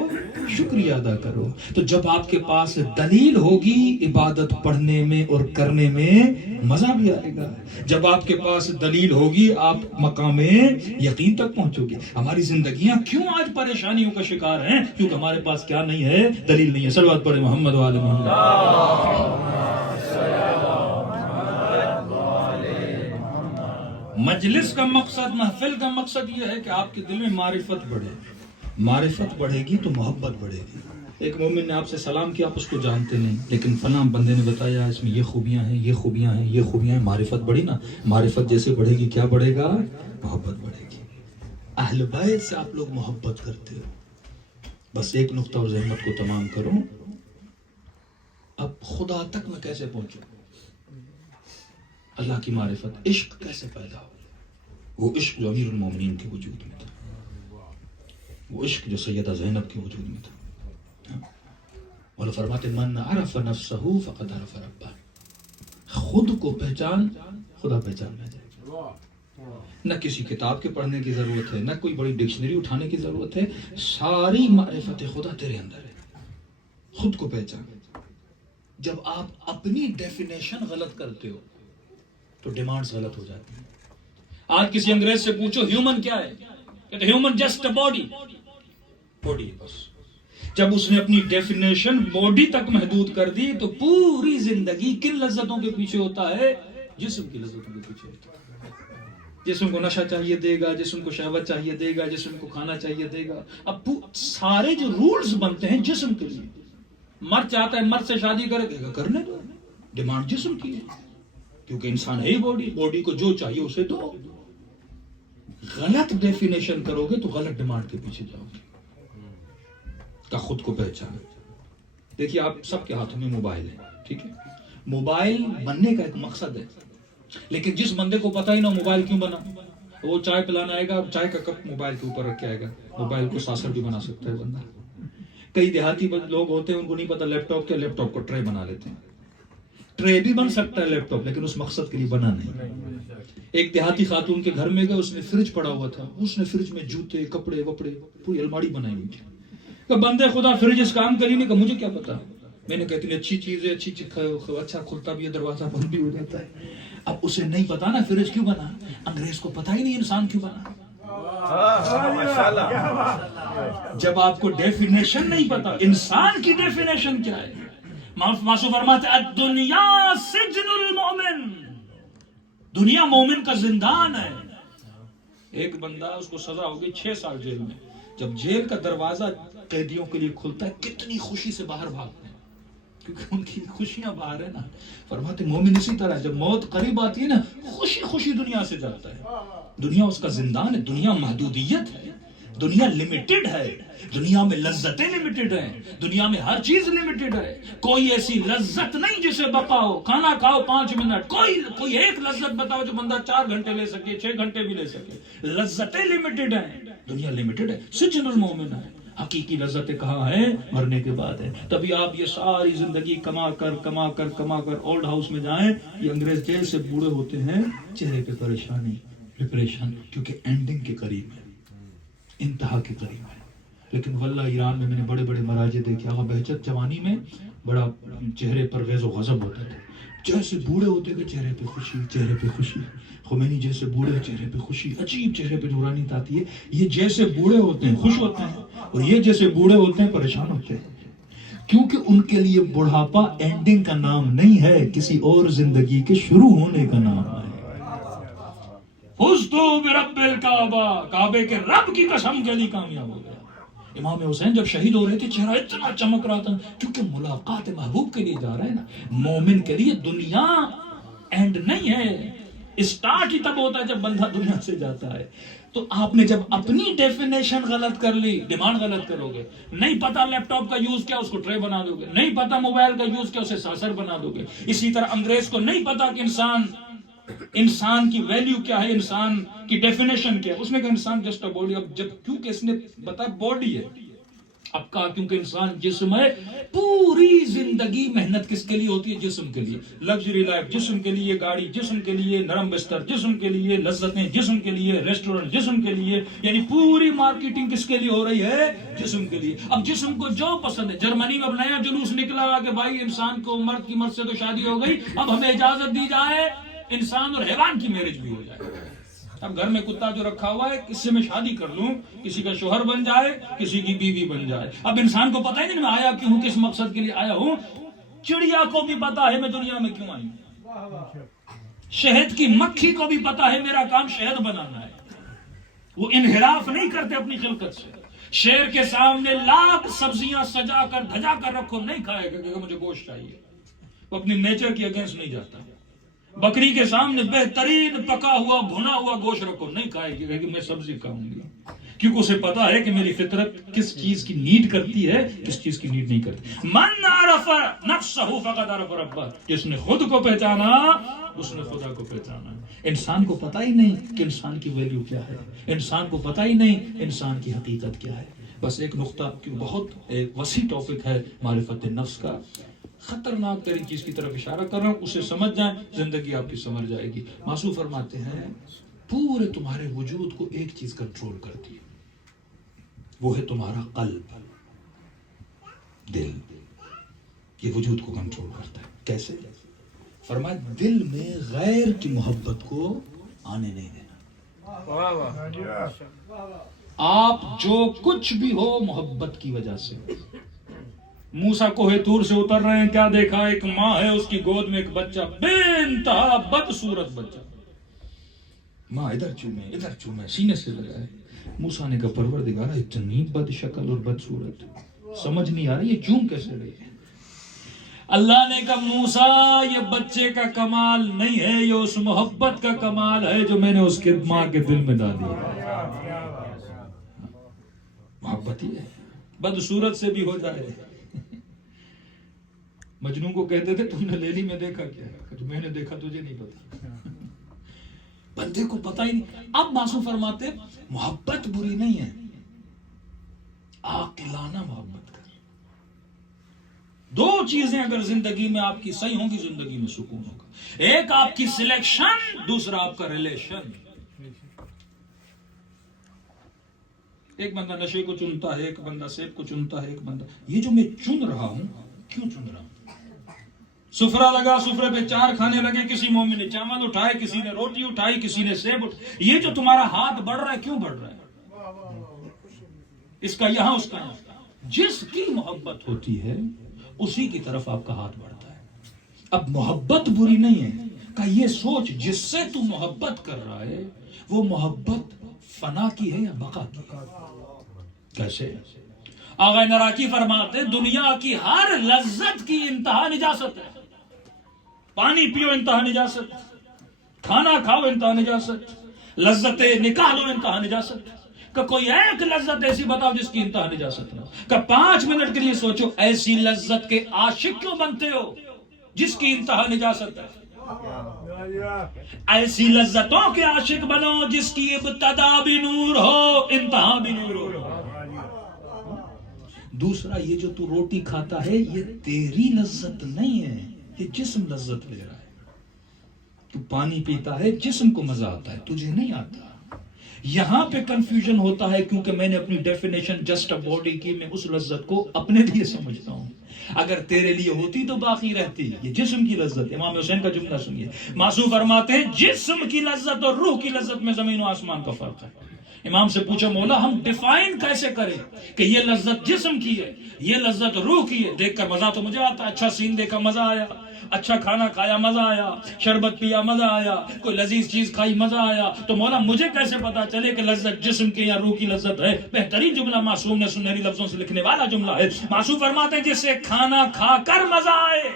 شکریہ ادا کرو. تو جب آپ کے پاس دلیل ہوگی عبادت پڑھنے میں اور کرنے میں مزہ بھی آئے گا. جب آپ کے پاس دلیل ہوگی آپ مقام یقین تک پہنچو گے. ہماری زندگیاں کیوں آج پریشانیوں کا شکار ہیں, کیونکہ ہمارے پاس کیا نہیں ہے, دلیل نہیں ہے. صلوات پڑھیں محمد و آل محمد. مجلس کا مقصد, محفل کا مقصد یہ ہے کہ آپ کے دل میں معرفت بڑھے. معرفت بڑھے گی تو محبت بڑھے گی. ایک مومن نے آپ سے سلام کیا, آپ اس کو جانتے نہیں, لیکن فلاں بندے نے بتایا اس میں یہ خوبیاں ہیں, یہ خوبیاں ہیں, یہ خوبیاں ہیں. معرفت بڑھی نا, معرفت جیسے بڑھے گی کیا بڑھے گا, محبت بڑھے گی. اہل بیت سے آپ لوگ محبت کرتے ہو. بس ایک نقطہ اور زحمت کو تمام کرو, اب خدا تک میں کیسے پہنچوں, اللہ کی معرفت, عشق کیسے پیدا ہو. وہ عشق جو امیر المومنین کے وجود میں تھا, وہ عشق جو سیدہ زینب کے وجود میں تھا. اور فرماتے من عرف نفسہ فقد عرف ربہ. خود کو پہچان, خدا پہچان میں جائے. نہ کسی کتاب کے پڑھنے کی ضرورت ہے, نہ کوئی بڑی ڈکشنری اٹھانے کی ضرورت ہے. ساری معرفت خدا تیرے اندر ہے. خود کو پہچان. جب آپ اپنی ڈیفینیشن غلط کرتے ہو تو ڈیمانڈز غلط ہو جاتی ہیں. آج کسی انگریز سے پوچھو ہیومن کیا ہے, کہتے human just a body. Body بس. جب اس نے اپنی ڈیفینیشن باڈی تک محدود کر دی تو پوری زندگی کن لذتوں کے پیچھے ہوتا ہے, جسم کی لذتوں کے پیچھے ہوتا ہے. جسم کو نشہ چاہیے دے گا, جسم کو شہوت چاہیے دے گا, جسم کو کھانا چاہیے دے گا. اب سارے جو رولز بنتے ہیں جسم کے لیے, مرد چاہتا ہے مرد سے شادی کرے گا, کرنے دو, ڈیمانڈ جسم کی ہے, کیونکہ انسان ہے ہی باڈی, باڈی کو جو چاہیے اسے دو. غلط ڈیفینیشن کرو گے تو غلط ڈیمانڈ کے پیچھے جاؤ گے. کا خود کو پہچان. دیکھیے آپ سب کے ہاتھوں میں موبائل ہے, ٹھیک ہے, موبائل بننے کا ایک مقصد ہے, لیکن جس بندے کو پتہ ہی نہ موبائل کیوں بنا, وہ چائے پلانا آئے گا, چائے کا کپ موبائل کے اوپر رکھ کے آئے گا. موبائل کو ساسر بھی بنا سکتا ہے بندہ. کئی دیہاتی لوگ ہوتے ہیں ان کو نہیں پتا لیپ ٹاپ کیا, لیپ ٹاپ کو ٹرے بنا لیتے ہیں. ٹرے بھی بن سکتا ہے لیپ ٹاپ, لیکن اس مقصد کے لیے بنا نہیں. ایک دیہاتی خاتون کے گھر میں گئے, اس نے فریج پڑا ہوا تھا, اس نے فریج میں جوتے کپڑے وپڑے پوری الماری بنائی ہوئی تھی. کہ بندے خدا فریج اس کام کری نہیں, کہ مجھے کیا پتا, میں نے کہتی اچھی چیز ہے, اچھی چیز اچھا کھلتا بھی ہے, دروازہ بند بھی ہو جاتا ہے. اب اسے نہیں پتا نا فریج کیوں بنا, انگریز کو پتا ہی نہیں انسان کیوں بنا. جب آپ کو ڈیفینیشن نہیں پتا انسان کی ڈیفینیشن کیا ہے. معصوم فرماتے ہیں الدنیا سجن المؤمن، دنیا مومن کا زندان ہے. ایک بندہ اس کو سزا ہوگی 6 سال جیل میں. جب جیل کا دروازہ قیدیوں کے لیے کھلتا ہے کتنی خوشی سے باہر بھاگتے ہیں کیونکہ ان کی خوشیاں باہر ہیں نا. فرماتے مومن اسی طرح جب موت قریب آتی ہے نا خوشی خوشی دنیا سے جاتا ہے. دنیا اس کا زندان ہے، دنیا محدودیت ہے، دنیا لمیٹڈ ہے، دنیا میں لذتیں لمیٹڈ ہیں، دنیا میں ہر چیز لمیٹڈ ہے. کوئی ایسی لذت نہیں جسے بقا ہو. کھانا کھاؤ 5 منٹ، کوئی ایک لذت بتاؤ جو بندہ 4 گھنٹے لے سکے، 6 گھنٹے بھی لے سکے. لذتیں لمیٹڈ ہیں، دنیا لمیٹڈ ہے. سجن المومن ہے. حقیقی لذتیں کہاں ہیں؟ مرنے کے بعد ہے. تبھی آپ یہ ساری زندگی کما کر اولڈ ہاؤس میں جائیں. یہ انگریز جیل سے بوڑھے ہوتے ہیں چہرے پہ پریشانی، ڈپریشن، کیونکہ اینڈنگ کے قریب ہے، انتہا کے قریب ہے. لیکن واللہ ایران میں میں نے بڑے بڑے مراجع دیکھے. آقا بہجت جوانی میں بڑا چہرے پر غیظ و غضب ہوتا تھا. جیسے بوڑھے ہوتے کہ چہرے پہ خوشی، چہرے پہ خوشی. خمینی جیسے بوڑھے چہرے پہ خوشی، عجیب چہرے پہ نورانیت آتی ہے. یہ جیسے بوڑھے ہوتے ہیں خوش ہوتے ہیں اور یہ جیسے بوڑھے ہوتے ہیں پریشان ہوتے ہیں. کیونکہ ان کے لیے بڑھاپا اینڈنگ کا نام نہیں ہے، کسی اور زندگی کے شروع ہونے کا نام ہے. فزتو برب الکعبہ، کعبے کے رب کی قسم کے لیے کامیاب ہو گیا. امام حسین جب شہید ہو رہے تھے چہرہ اتنا چمک رہا تھا کیونکہ ملاقات محبوب کے لیے جا رہے ہیں نا. مومن کے لیے دنیا اینڈ نہیں ہے، اسٹارٹ ہی تب ہوتا ہے جب بندہ دنیا سے جاتا ہے. تو آپ نے جب اپنی ڈیفینیشن غلط کر لی، ڈیمانڈ غلط کرو گے. نہیں پتا لیپ ٹاپ کا یوز کیا، اس کو ٹرے بنا دو گے. نہیں پتا موبائل کا یوز کیا، اسے ساسر بنا دو گے. اسی طرح انگریز کو نہیں پتا کہ انسان کی ویلیو کیا ہے، انسان کی ڈیفینیشن کیا ہے. اس نے کہا انسان جسٹ اے باڈی. اب جب کیونکہ اس نے بتا باڈی ہے، اب کہا کیونکہ انسان جسم ہے. پوری زندگی محنت کس کے لیے ہوتی ہے؟ جسم کے لیے. لگژری لائف جسم کے لیے، گاڑی جسم کے لیے، نرم بستر جسم کے لیے، لذتیں جسم کے لیے، ریسٹورنٹ جسم کے لیے. یعنی پوری مارکیٹنگ کس کے لیے ہو رہی ہے؟ جسم کے لیے. اب جسم کو جو پسند ہے. جرمنی میں اب نیا جلوس نکلا کہ بھائی انسان کو مرد کی مرد سے تو شادی ہو گئی، اب ہمیں اجازت دی جائے انسان اور حیوان کی میرج بھی ہو جائے. اب گھر میں کتا جو رکھا ہوا ہے کس سے میں شادی کر لوں، کسی کا شوہر بن جائے، کسی کی بیوی بن جائے. اب انسان کو پتہ ہی نہیں میں آیا کیوں ہوں، کس مقصد کے لیے آیا ہوں. چڑیا کو بھی پتا ہے میں دنیا میں کیوں آئی ہوں. شہد کی مکھی کو بھی پتا ہے میرا کام شہد بنانا ہے. وہ انحراف نہیں کرتے اپنی خلقت سے. شیر کے سامنے لاکھ سبزیاں سجا کر دھجا کر رکھو نہیں کھائے گا کہ مجھے گوشت چاہیے. وہ اپنی نیچر کی اگینسٹ نہیں جاتا. بکری کے سامنے بہترین پکا ہوا بھنا ہوا گوشت رکھو نہیں کھائے گی کہ میں سبزی کھاؤں گی، کیونکہ اسے پتا ہے کہ میری فطرت کس چیز کی نیڈ کرتی ہے، کس چیز کی نیڈ نہیں کرتی. من عرف نفسہ فقد عرف ربہ. جس نے خود کو پہچانا اس نے خدا کو پہچانا. انسان کو پتا ہی نہیں کہ انسان کی ویلیو کیا ہے، انسان کو پتا ہی نہیں انسان کی حقیقت کیا ہے. بس ایک نقطہ کی بہت وسیع ٹاپک ہے معرفت نفس کا. خطرناک ترین چیز کی طرف اشارہ کر رہا ہوں، اسے سمجھ جائیں زندگی آپ کی سمجھ جائے گی. معصوم فرماتے ہیں پورے تمہارے وجود کو ایک چیز کنٹرول کرتی ہے، وہ ہے تمہارا قلب، دل. یہ وجود کو کنٹرول کرتا ہے. کیسے؟ فرمایا دل میں غیر کی محبت کو آنے نہیں دینا. آپ جو کچھ بھی ہو محبت کی وجہ سے. موسیٰ کوہ طور سے اتر رہے ہیں، کیا دیکھا؟ ایک ماں ہے، اس کی گود میں ایک بچہ، بے انتہا بدصورت بچہ. ماں ادھر چومے سینے سے لگا ہے. موسیٰ نے کہا پروردگارا اتنی بد شکل اور بدصورت سمجھ نہیں آ رہی یہ چوم کیسے رہی ہے. اللہ نے کہا موسیٰ یہ بچے کا کمال نہیں ہے، یہ اس محبت کا کمال ہے جو میں نے اس کے ماں کے دل میں ڈالی ہے. محبت ہی ہے. بدصورت سے بھی ہو جائے. مجنون کو کہتے تھے تم نے لیلی میں دیکھا کیا؟ میں نے دیکھا تجھے نہیں پتا. بندے کو پتا ہی نہیں. اب معصوم فرماتے محبت بری نہیں ہے، عاقلانہ محبت کر. 2 چیزیں اگر زندگی میں آپ کی صحیح ہوں گی زندگی میں سکون ہوگا. ایک آپ کی سلیکشن، دوسرا آپ کا ریلیشن. ایک بندہ نشے کو چنتا ہے، ایک بندہ سیب کو چنتا ہے، ایک بندہ یہ جو میں چن رہا ہوں کیوں چن رہا ہوں؟ سفرہ لگا، سفرے پہ 4 کھانے لگے، کسی مومن نے چاول اٹھائے، کسی نے روٹی اٹھائی، کسی نے سیب اٹھائی. یہ جو تمہارا ہاتھ بڑھ رہا ہے کیوں بڑھ رہا ہے؟ اس کا یہاں اس کا یہاں. جس کی محبت ہوتی ہے اسی کی طرف آپ کا ہاتھ بڑھتا ہے. اب محبت بری نہیں ہے کہ یہ سوچ جس سے تو محبت کر رہا ہے وہ محبت فنا کی ہے یا بقا کی. کیسے؟ آغا نراکی فرماتے دنیا کی ہر لذت کی انتہا نجاست ہے. پانی پیو انتہا نجاست، کھانا کھاؤ انتہا نجاست، لذت نکاح لو انتہا نجاست. کہ کوئی ایک لذت ایسی بتاؤ جس کی انتہا نجاست نہ ہو. کہ 5 منٹ کے لیے سوچو ایسی لذت کے عاشق کیوں بنتے ہو جس کی انتہا نجاست ہے. ایسی لذتوں کے عاشق بنو جس کی ابتدا بھی نور ہو انتہا بھی نور ہو. دوسرا یہ جو تو روٹی کھاتا ہے یہ تیری لذت نہیں ہے، یہ جسم لذت لے رہا ہے. تو پانی پیتا ہے جسم کو مزہ آتا ہے، تجھے نہیں آتا. یہاں پہ کنفیوژن ہوتا ہے کیونکہ میں نے اپنی ڈیفینیشن جسٹ اے باڈی کی، میں اس لذت کو اپنے لیے سمجھتا ہوں. اگر تیرے لیے ہوتی تو باقی رہتی. یہ جسم کی لذت. امام حسین کا جملہ سنیے، معصوم فرماتے ہیں جسم کی لذت اور روح کی لذت میں زمین و آسمان کا فرق ہے. امام سے پوچھا مولا ہم ڈیفائن کیسے کریں کہ یہ لذت جسم کی ہے یہ لذت روح کی ہے. دیکھ کر مزہ تو مجھے آتا ہے، اچھا سین دیکھا مزہ آیا، اچھا کھانا کھایا مزہ آیا، شربت پیا مزہ آیا، کوئی لذیذ چیز کھائی مزہ آیا. تو مولا مجھے کیسے پتا چلے کہ لذت جسم کی یا روح کی لذت ہے؟ بہترین جملہ معصوم نے سنہری لفظوں سے لکھنے والا جملہ ہے. معصوم فرماتے ہیں جسے کھانا کھا کر مزہ آئے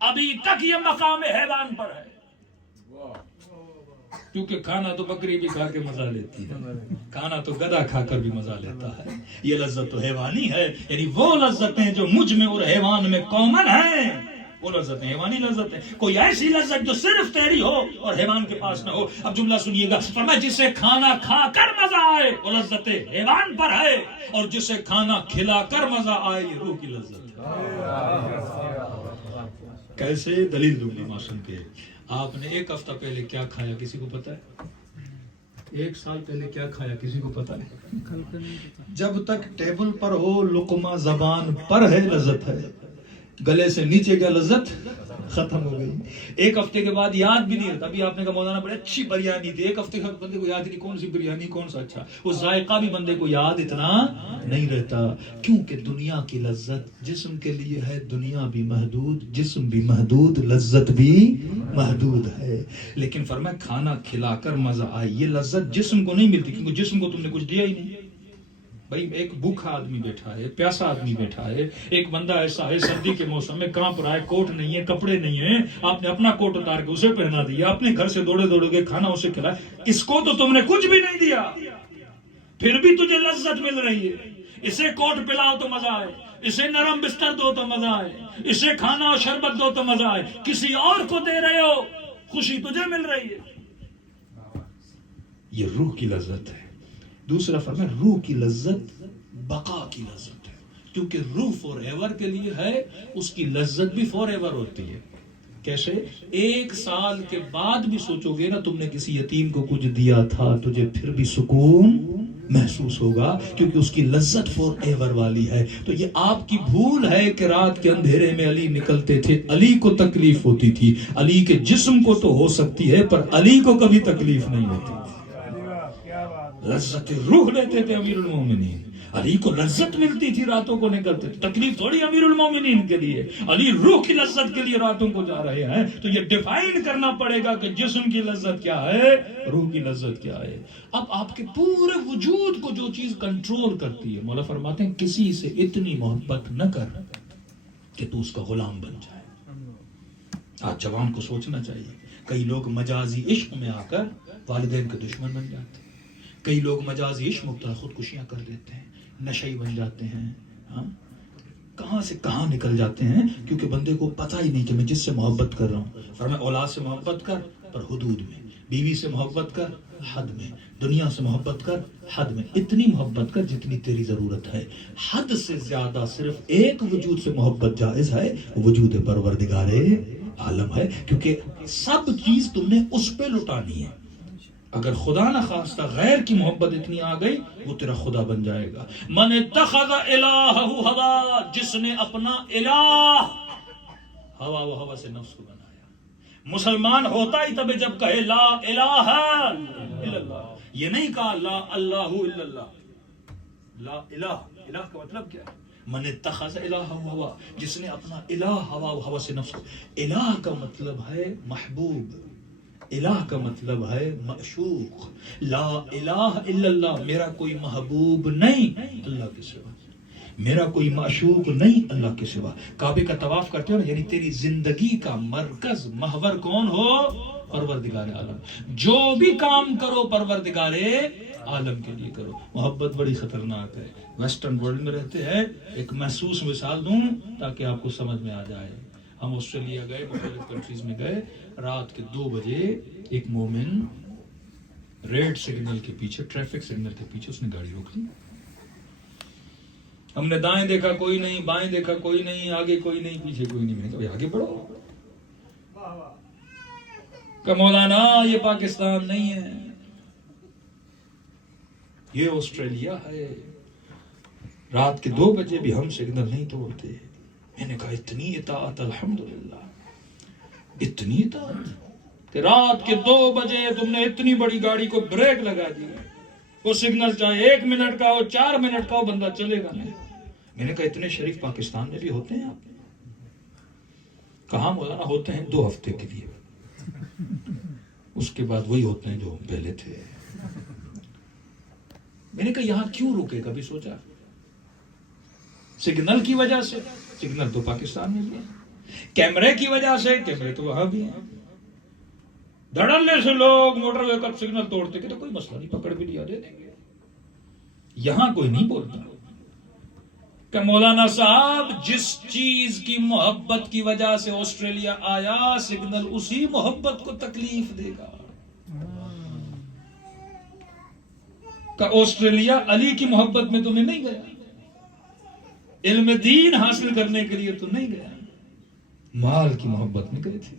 ابھی تک یہ مقام حیوان پر ہے. کیونکہ کھانا تو بکری بھی کھا کے مزہ لیتی ہے، کھانا تو گدھا کھا کر بھی مزہ لیتا ہے. یہ لذت تو حیوانی ہے، یعنی وہ لذتیں جو مجھ میں اور حیوان میں کامن ہیں وہ لذتیں حیوانی لذتیں. کوئی ایسی لذت جو صرف تیری ہو اور حیوان کے پاس نہ ہو. اب جملہ سنیے گا، فرمایا جسے کھانا کھا کر مزہ آئے وہ لذت حیوان پر ہے، اور جسے کھانا کھلا کر مزہ آئے یہ روح کی لذت ہے. کیسے؟ دلیل دوں گا معصوم کے. آپ نے 1 ہفتہ پہلے کیا کھایا کسی کو پتا ہے؟ 1 سال پہلے کیا کھایا کسی کو پتا ہے؟ جب تک ٹیبل پر ہو لقمہ زبان پر ہے لذت ہے، گلے سے نیچے کا لذت ختم ہو گئی. 1 ہفتے کے بعد یاد بھی نہیں رہتا. ابھی آپ نے کہا مولانا بڑی اچھی بریانی تھی، 1 ہفتے کے بندے کو یاد نہیں کون سی بریانی کون سا اچھا. وہ ذائقہ بھی بندے کو یاد اتنا نہیں رہتا. کیونکہ دنیا کی لذت جسم کے لیے ہے، دنیا بھی محدود، جسم بھی محدود، لذت بھی محدود ہے. لیکن فرمایا کھانا کھلا کر مزہ آئے یہ لذت جسم کو نہیں ملتی، کیونکہ جسم کو تم نے کچھ دیا ہی نہیں. بھائی ایک بھوکا آدمی بیٹھا ہے، پیاسا آدمی بیٹھا ہے، ایک بندہ ایسا ہے سردی کے موسم میں کانپ رہا ہے، کوٹ نہیں ہے، کپڑے نہیں ہیں، آپ نے اپنا کوٹ اتار کے اسے پہنا دیا، اپنے گھر سے دوڑے دوڑے کے کھانا اسے کھلایا. اس کو تو تم نے کچھ بھی نہیں دیا، پھر بھی تجھے لذت مل رہی ہے. اسے کوٹ پلاؤ تو مزہ آئے، اسے نرم بستر دو تو مزہ آئے، اسے کھانا اور شربت دو تو مزہ آئے. کسی اور کو دے رہے ہو خوشی تجھے مل رہی ہے. یہ روح کی لذت ہے. دوسرا فرمایا روح کی لذت بقا کی لذت ہے، کیونکہ روح فور ایور کے لیے ہے، اس کی لذت بھی فور ایور ہوتی ہے. کیسے؟ 1 سال کے بعد بھی سوچو گے نا تم نے کسی یتیم کو کچھ دیا تھا، تجھے پھر بھی سکون محسوس ہوگا، کیونکہ اس کی لذت فور ایور والی ہے. تو یہ آپ کی بھول ہے کہ رات کے اندھیرے میں علی نکلتے تھے، علی کو تکلیف ہوتی تھی. علی کے جسم کو تو ہو سکتی ہے پر علی کو کبھی تکلیف نہیں ہوتی. لذت روح لیتے تھے امیر المومنین، علی کو لذت ملتی تھی، راتوں کو نکلتے تھے. تکلیف تھوڑی امیر المومنین کے لیے، علی روح کی لذت کے لیے راتوں کو جا رہے ہیں. تو یہ ڈیفائن کرنا پڑے گا کہ جسم کی لذت کیا ہے، روح کی لذت کیا ہے. اب آپ کے پورے وجود کو جو چیز کنٹرول کرتی ہے، مولا فرماتے ہیں کسی سے اتنی محبت نہ کر کہ تو اس کا غلام بن جائے. آج جوان کو سوچنا چاہیے. کئی لوگ مجازی عشق میں آ کر والدین کے دشمن بن جاتے ہیں، کئی لوگ مجازی عشق مبتلا خودکشیاں کر دیتے ہیں، نشئی بن جاتے ہیں. ہاں کہاں سے کہاں نکل جاتے ہیں، کیونکہ بندے کو پتہ ہی نہیں کہ میں جس سے محبت کر رہا ہوں. فرمایا اولاد سے محبت کر پر حدود میں، بیوی سے محبت کر حد میں، دنیا سے محبت کر حد میں. اتنی محبت کر جتنی تیری ضرورت ہے. حد سے زیادہ صرف ایک وجود سے محبت جائز ہے، وجود پروردگار عالم ہے، کیونکہ سب چیز تم نے اس پہ لٹانی ہے. اگر خدا نہ خواستہ غیر کی محبت اتنی آ گئی وہ تیرا خدا بن جائے گا. من اتخذ الہہ ہوا، جس نے اپنا الہ ہوا و ہوا سے نفس کو بنایا. مسلمان ہوتا ہی تب جب کہے لا الہ الا اللہ. یہ نہیں کہا لا اللہ الا اللہ. لا الہ، الہ کا مطلب کیا ہے؟ من اتخذ الہ ہوا، جس نے اپنا الہ ہوا و ہوا سے نفس. الہ کا مطلب ہے محبوب، الہ کا مطلب ہے معشوق. لا الہ الا اللہ، میرا کوئی محبوب نہیں اللہ کے سوا، میرا کوئی معشوق نہیں اللہ کے سوا. کعبے کا طواف کرتے ہو نا، یعنی تیری زندگی کا مرکز محور کون ہو؟ پروردگار عالم. جو بھی کام کرو پروردگار عالم کے لیے کرو. محبت بڑی خطرناک ہے. ویسٹرن ورلڈ میں رہتے ہیں. ایک محسوس مثال دوں تاکہ آپ کو سمجھ میں آ جائے. ہم آسٹریلیا گئے، مختلف کنٹریز میں گئے. رات کے 2 بجے ایک مومن ریڈ سگنل کے پیچھے، ٹریفک سگنل کے پیچھے اس نے گاڑی روک لی. ہم نے دائیں دیکھا کوئی نہیں، بائیں دیکھا کوئی نہیں، آگے کوئی نہیں، پیچھے کوئی نہیں. میں نے کہا آگے بڑھو. کہ مولانا یہ پاکستان نہیں ہے، یہ آسٹریلیا ہے. رات کے 2 بجے بھی ہم سگنل نہیں توڑتے. میں نے کہا اتنی اطاعت، الحمدللہ اتنی اطاعت کہ رات کے 2 بجے تم نے اتنی بڑی گاڑی کو بریک لگا دی. وہ سگنل چاہے 1 منٹ کا ہو، 4 منٹ کا ہو، بندہ چلے گا نہیں. میں نے کہا اتنے شریف پاکستان میں بھی ہوتے ہیں آپ؟ کہاں مولانا ہوتے ہیں 2 ہفتے کے لیے، اس کے بعد وہی ہوتے ہیں جو ہم پہلے تھے. میں نے کہا یہاں کیوں روکے؟ کبھی سوچا؟ سگنل کی وجہ سے. سگنل تو پاکستان میں بھی ہے. کیمرے کی وجہ سے، کیمرے تو وہاں بھی ہیں. دھڑلے سے لوگ موٹر وے کا سگنل توڑتے کہ تو کوئی مسئلہ نہیں، پکڑ بھی لیا دے دیں گے. یہاں کوئی نہیں بولتا کہ مولانا صاحب جس چیز کی محبت کی وجہ سے آسٹریلیا آیا، سگنل اسی محبت کو تکلیف دے گا. کہ آسٹریلیا علی کی محبت میں تمہیں نہیں گیا، علم دین حاصل کرنے کے لیے تو نہیں گیا، مال کی محبت میں گئے تھے.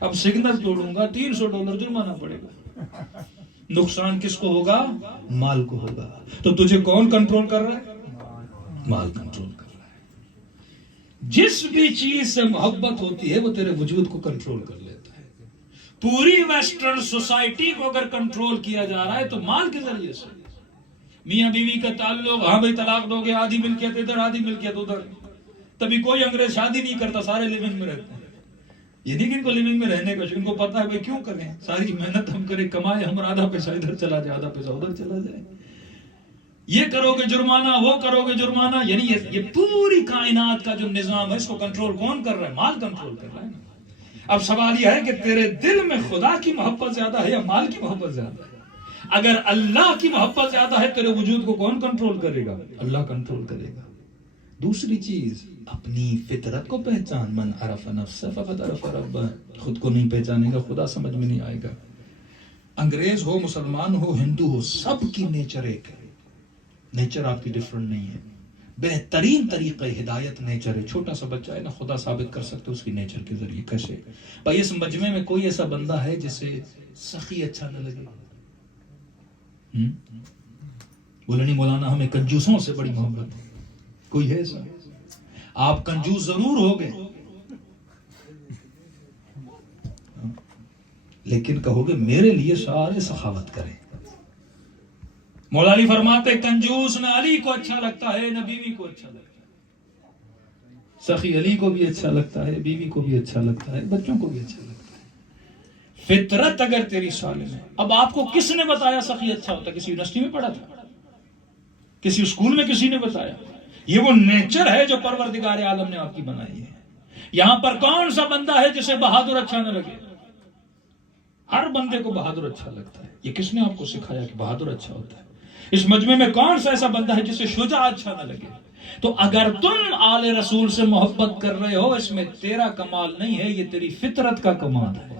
اب سگنل توڑوں گا $300 جرمانہ پڑے گا. نقصان کس کو ہوگا؟ مال کو ہوگا. تو تجھے کون کنٹرول کر رہا ہے؟ مال کنٹرول کر رہا ہے. جس بھی چیز سے محبت ہوتی ہے وہ تیرے وجود کو کنٹرول کر لیتا ہے. پوری ویسٹرن سوسائٹی کو اگر کنٹرول کیا جا رہا ہے تو مال کے ذریعے سے. میاں بیوی کا تعلق، ہاں بھائی طلاق دو گے، آدھی ملکیت ادھر آدھی ملکیت ادھر. تبھی کوئی انگریز شادی نہیں کرتا، سارے لیونگ میں رہتے ہیں. یہ نہیں کہ ان کو لیونگ میں رہنے کا، ان کو پتا ہے بھائی کیوں کریں، ساری محنت ہم کریں، کمائے، ہمارا آدھا پیسہ ادھر چلا جائے، آدھا پیسہ ادھر چلا جائے. یہ کرو گے جرمانہ، وہ کرو گے جرمانہ. یعنی یہ پوری کائنات کا جو نظام ہے اس کو کنٹرول کون کر رہا ہے؟ مال کنٹرول کر رہا ہے. اب سوال یہ ہے کہ تیرے دل میں خدا کی محبت زیادہ ہے یا مال کی محبت زیادہ ہے؟ اگر اللہ کی محبت زیادہ ہے تیرے وجود کو کون کنٹرول کرے گا؟ اللہ کنٹرول کرے گا. دوسری چیز، اپنی فطرت کو پہچان. من عرف نفسہ فقد عرف ربہ. خود کو نہیں پہچانے گا خدا سمجھ میں نہیں آئے گا. انگریز ہو، مسلمان ہو، ہندو ہو، سب کی نیچر ایک ہے. نیچر آپ کی ڈیفرنٹ نہیں ہے. بہترین طریقہ ہدایت نیچر ہے. چھوٹا سا بچہ ہے نا، خدا ثابت کر سکتے اس کی نیچر کے ذریعے. کیسے بھائی؟ اس مجمع میں کوئی ایسا بندہ ہے جسے سخی اچھا نہ لگے؟ بولے نہیں مولانا ہمیں کنجوسوں سے بڑی محبت ہے. کوئی ہے ایسا؟ آپ کنجوس ضرور ہو گے لیکن کہو گے میرے لیے سارے سخاوت کریں. مولا علی فرماتے کنجوس نہ علی کو اچھا لگتا ہے نہ بیوی کو اچھا لگتا ہے. سخی علی کو بھی اچھا لگتا ہے، بیوی کو بھی اچھا لگتا ہے، بچوں کو بھی اچھا لگتا ہے. فطرت اگر تیری سالم ہے. اب آپ کو کس نے بتایا سخی اچھا ہوتا ہے؟ کسی یونیورسٹی میں پڑھا تھا؟ کسی اسکول میں کسی نے بتایا؟ یہ وہ نیچر ہے جو پروردگار عالم نے آپ کی بنائی ہے. یہاں پر کون سا بندہ ہے جسے بہادر اچھا نہ لگے؟ ہر بندے کو بہادر اچھا لگتا ہے. یہ کس نے آپ کو سکھایا کہ بہادر اچھا ہوتا ہے؟ اس مجمع میں کون سا ایسا بندہ ہے جسے شجاع اچھا نہ لگے؟ تو اگر تم آل رسول سے محبت کر رہے ہو، اس میں تیرا کمال نہیں ہے، یہ تیری فطرت کا کمال ہے.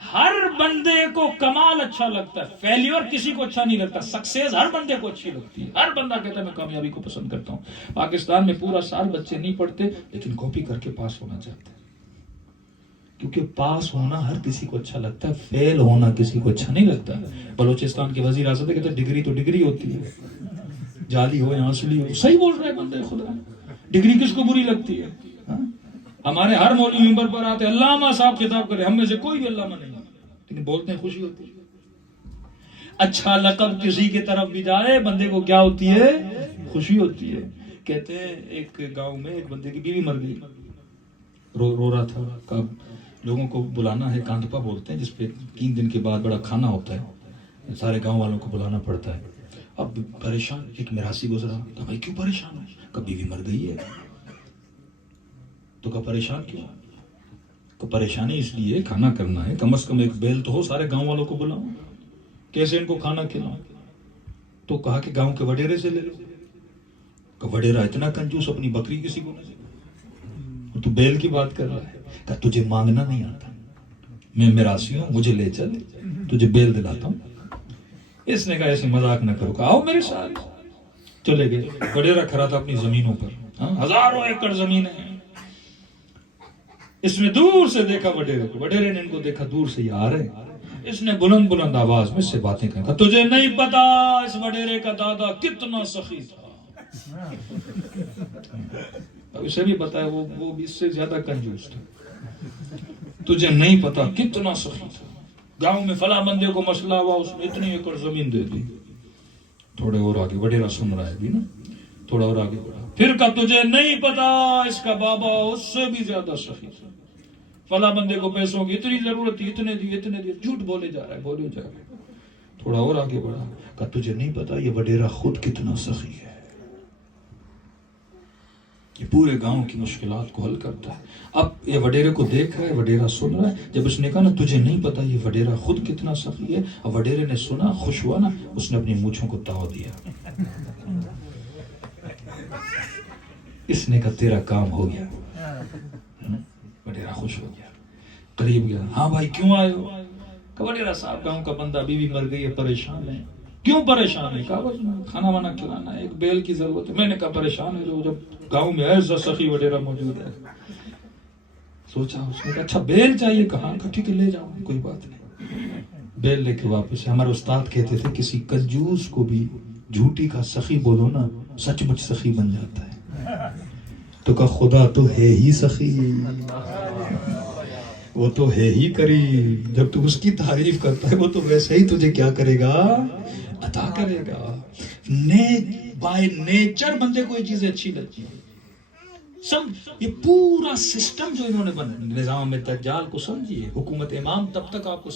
ہر بندے کو کمال اچھا لگتا ہے، فیلیور کسی کو اچھا نہیں لگتا. سکسیس ہر بندے کو اچھی لگتی ہے. ہر بندہ کہتا ہے میں کامیابی کو پسند کرتا ہوں. پاکستان میں پورا سال بچے نہیں پڑھتے لیکن کاپی کر کے پاس ہونا چاہتے ہیں، کیونکہ پاس ہونا ہر کسی کو اچھا لگتا ہے، فیل ہونا کسی کو اچھا نہیں لگتا. بلوچستان کے وزیر اعظم کہتے ہیں ڈگری تو ڈگری ہوتی ہے، جعلی ہو یا اصلی ہو. صحیح بول رہے بندے خدا. ڈگری کس کو بری لگتی ہے؟ ہمارے ہر مولوی ممبر پر آتے علامہ صاحب خطاب کرے، ہم میں سے کوئی بھی علامہ نہیں لیکن بولتے ہیں خوشی ہوتی ہے. اچھا لقب کسی کی طرف بھی جائے بندے کو کیا ہوتی ہے؟ خوشی ہوتی ہے. کہتے ہیں ایک گاؤں میں ایک بندے کی بیوی مر گئی, رو رہا تھا. کب لوگوں کو بلانا ہے, کاندپا بولتے ہیں, جس پہ 3 دن کے بعد بڑا کھانا ہوتا ہے, سارے گاؤں والوں کو بلانا پڑتا ہے. اب پریشان ایک میراثی گزرا, کہا بھائی کیوں پریشان ہو؟ کہا بیوی مر گئی ہے. تو کہا پریشان کیوں؟ کہ پریشانی اس لیے, کھانا کرنا ہے, کم از کم ایک بیل تو ہو, سارے گاؤں والوں کو بلاؤں, کیسے ان کو کھانا کھلاؤں؟ تو کہا کہ گاؤں کے وڈیرے سے لے لو. کہ وڈیرا اتنا کنجوس, اپنی بکری کسی کو نہیں. تو بیل کی بات کر رہا ہے. کہ تجھے مانگنا نہیں آتا, میں میراثی ہوں, مجھے لے چل, تجھے بیل دلاتا ہوں. اس نے کہا ایسے مذاق نہ کرو, کہا آؤ میرے ساتھ. چلے گئے. وڈیرا کھڑا تھا اپنی زمینوں پر, ہزاروں ایکڑ زمین ہے. اس نے دور سے دیکھا وڈیرے کو, وڈیرے نے ان کو دیکھا دور سے, یہ آ رہے. اس نے بلند بلند آواز میں سے باتیں کہا, تجھے نہیں پتا اس وڈیرے کا دادا کتنا سخی تھا. اسے بھی پتا ہے وہ بھی اس سے زیادہ کنجوس تھا. تجھے نہیں پتا کتنا سخی تھا. گاؤں میں فلاں بندے کو مسئلہ ہوا, اس نے اتنی ایکڑ زمین دے دی. تھوڑے اور آگے, وڈیرا سن رہا ہے بھی نا, تھوڑا اور آگے بڑھا. پھر کہا تجھے نہیں پتا اس کا بابا اس سے بھی زیادہ سخی تھا. فلاں بندے کو پیسوں کی اتنی ضرورت تھی, اتنے دی, جھوٹ بولے جا رہا ہے. تھوڑا اور آگے بڑھا, کہا تجھے نہیں پتا یہ وڈیرا خود کتنا سخی ہے, یہ پورے گاؤں کی مشکلات کو حل کرتا ہے. اب یہ وڈیرے کو دیکھ رہا ہے, وڈیرا سن رہا ہے. جب اس نے کہا نا تجھے نہیں پتا یہ وڈیرا خود کتنا سخی ہے, اب وڈیرے نے سنا, خوش ہوا نا, اس نے اپنی مونچھوں کو تاؤ دیا. اس نے کہا تیرا کام ہو گیا. وڈیرا خوش ہو گیا, قریب گیا. ہاں بھائی کیوں آئے ہو؟ کہ وڈیرا صاحب گاؤں کا بندہ, بیوی مر گئی ہے, پریشان ہے. کیوں پریشان ہے؟ کہا بس کھانا وانا کھلانا ہے, ایک بیل کی ضرورت ہے. میں نے کہا پریشان ہے جو جب گاؤں میں ایسا سخی وڈیرا موجود ہے. سوچا, اس نے کہا اچھا بیل چاہیے, کہاں؟ کہ ٹھیک ہے لے جاؤ, کوئی بات نہیں. بیل لے کے واپس. ہمارے استاد کہتے تھے کسی کنجوس کو بھی جھوٹی کا سخی بولو نا, سچ مچ سخی بن جاتا ہے. تو کہا خدا تو ہے ہی سخی, وہ تو ہے ہی قریب. جب تو اس کی تعریف کرتا ہے وہ تو ویسے ہی تجھے کیا کرے گا, عطا کرے گا. بائی نیچر بندے کو یہ چیزیں اچھی لگتی ہیں. یہ پورا سسٹم جو انہوں نے بنا, نظام دجال کو سمجھیے. حکومت امام تب تک آپ کو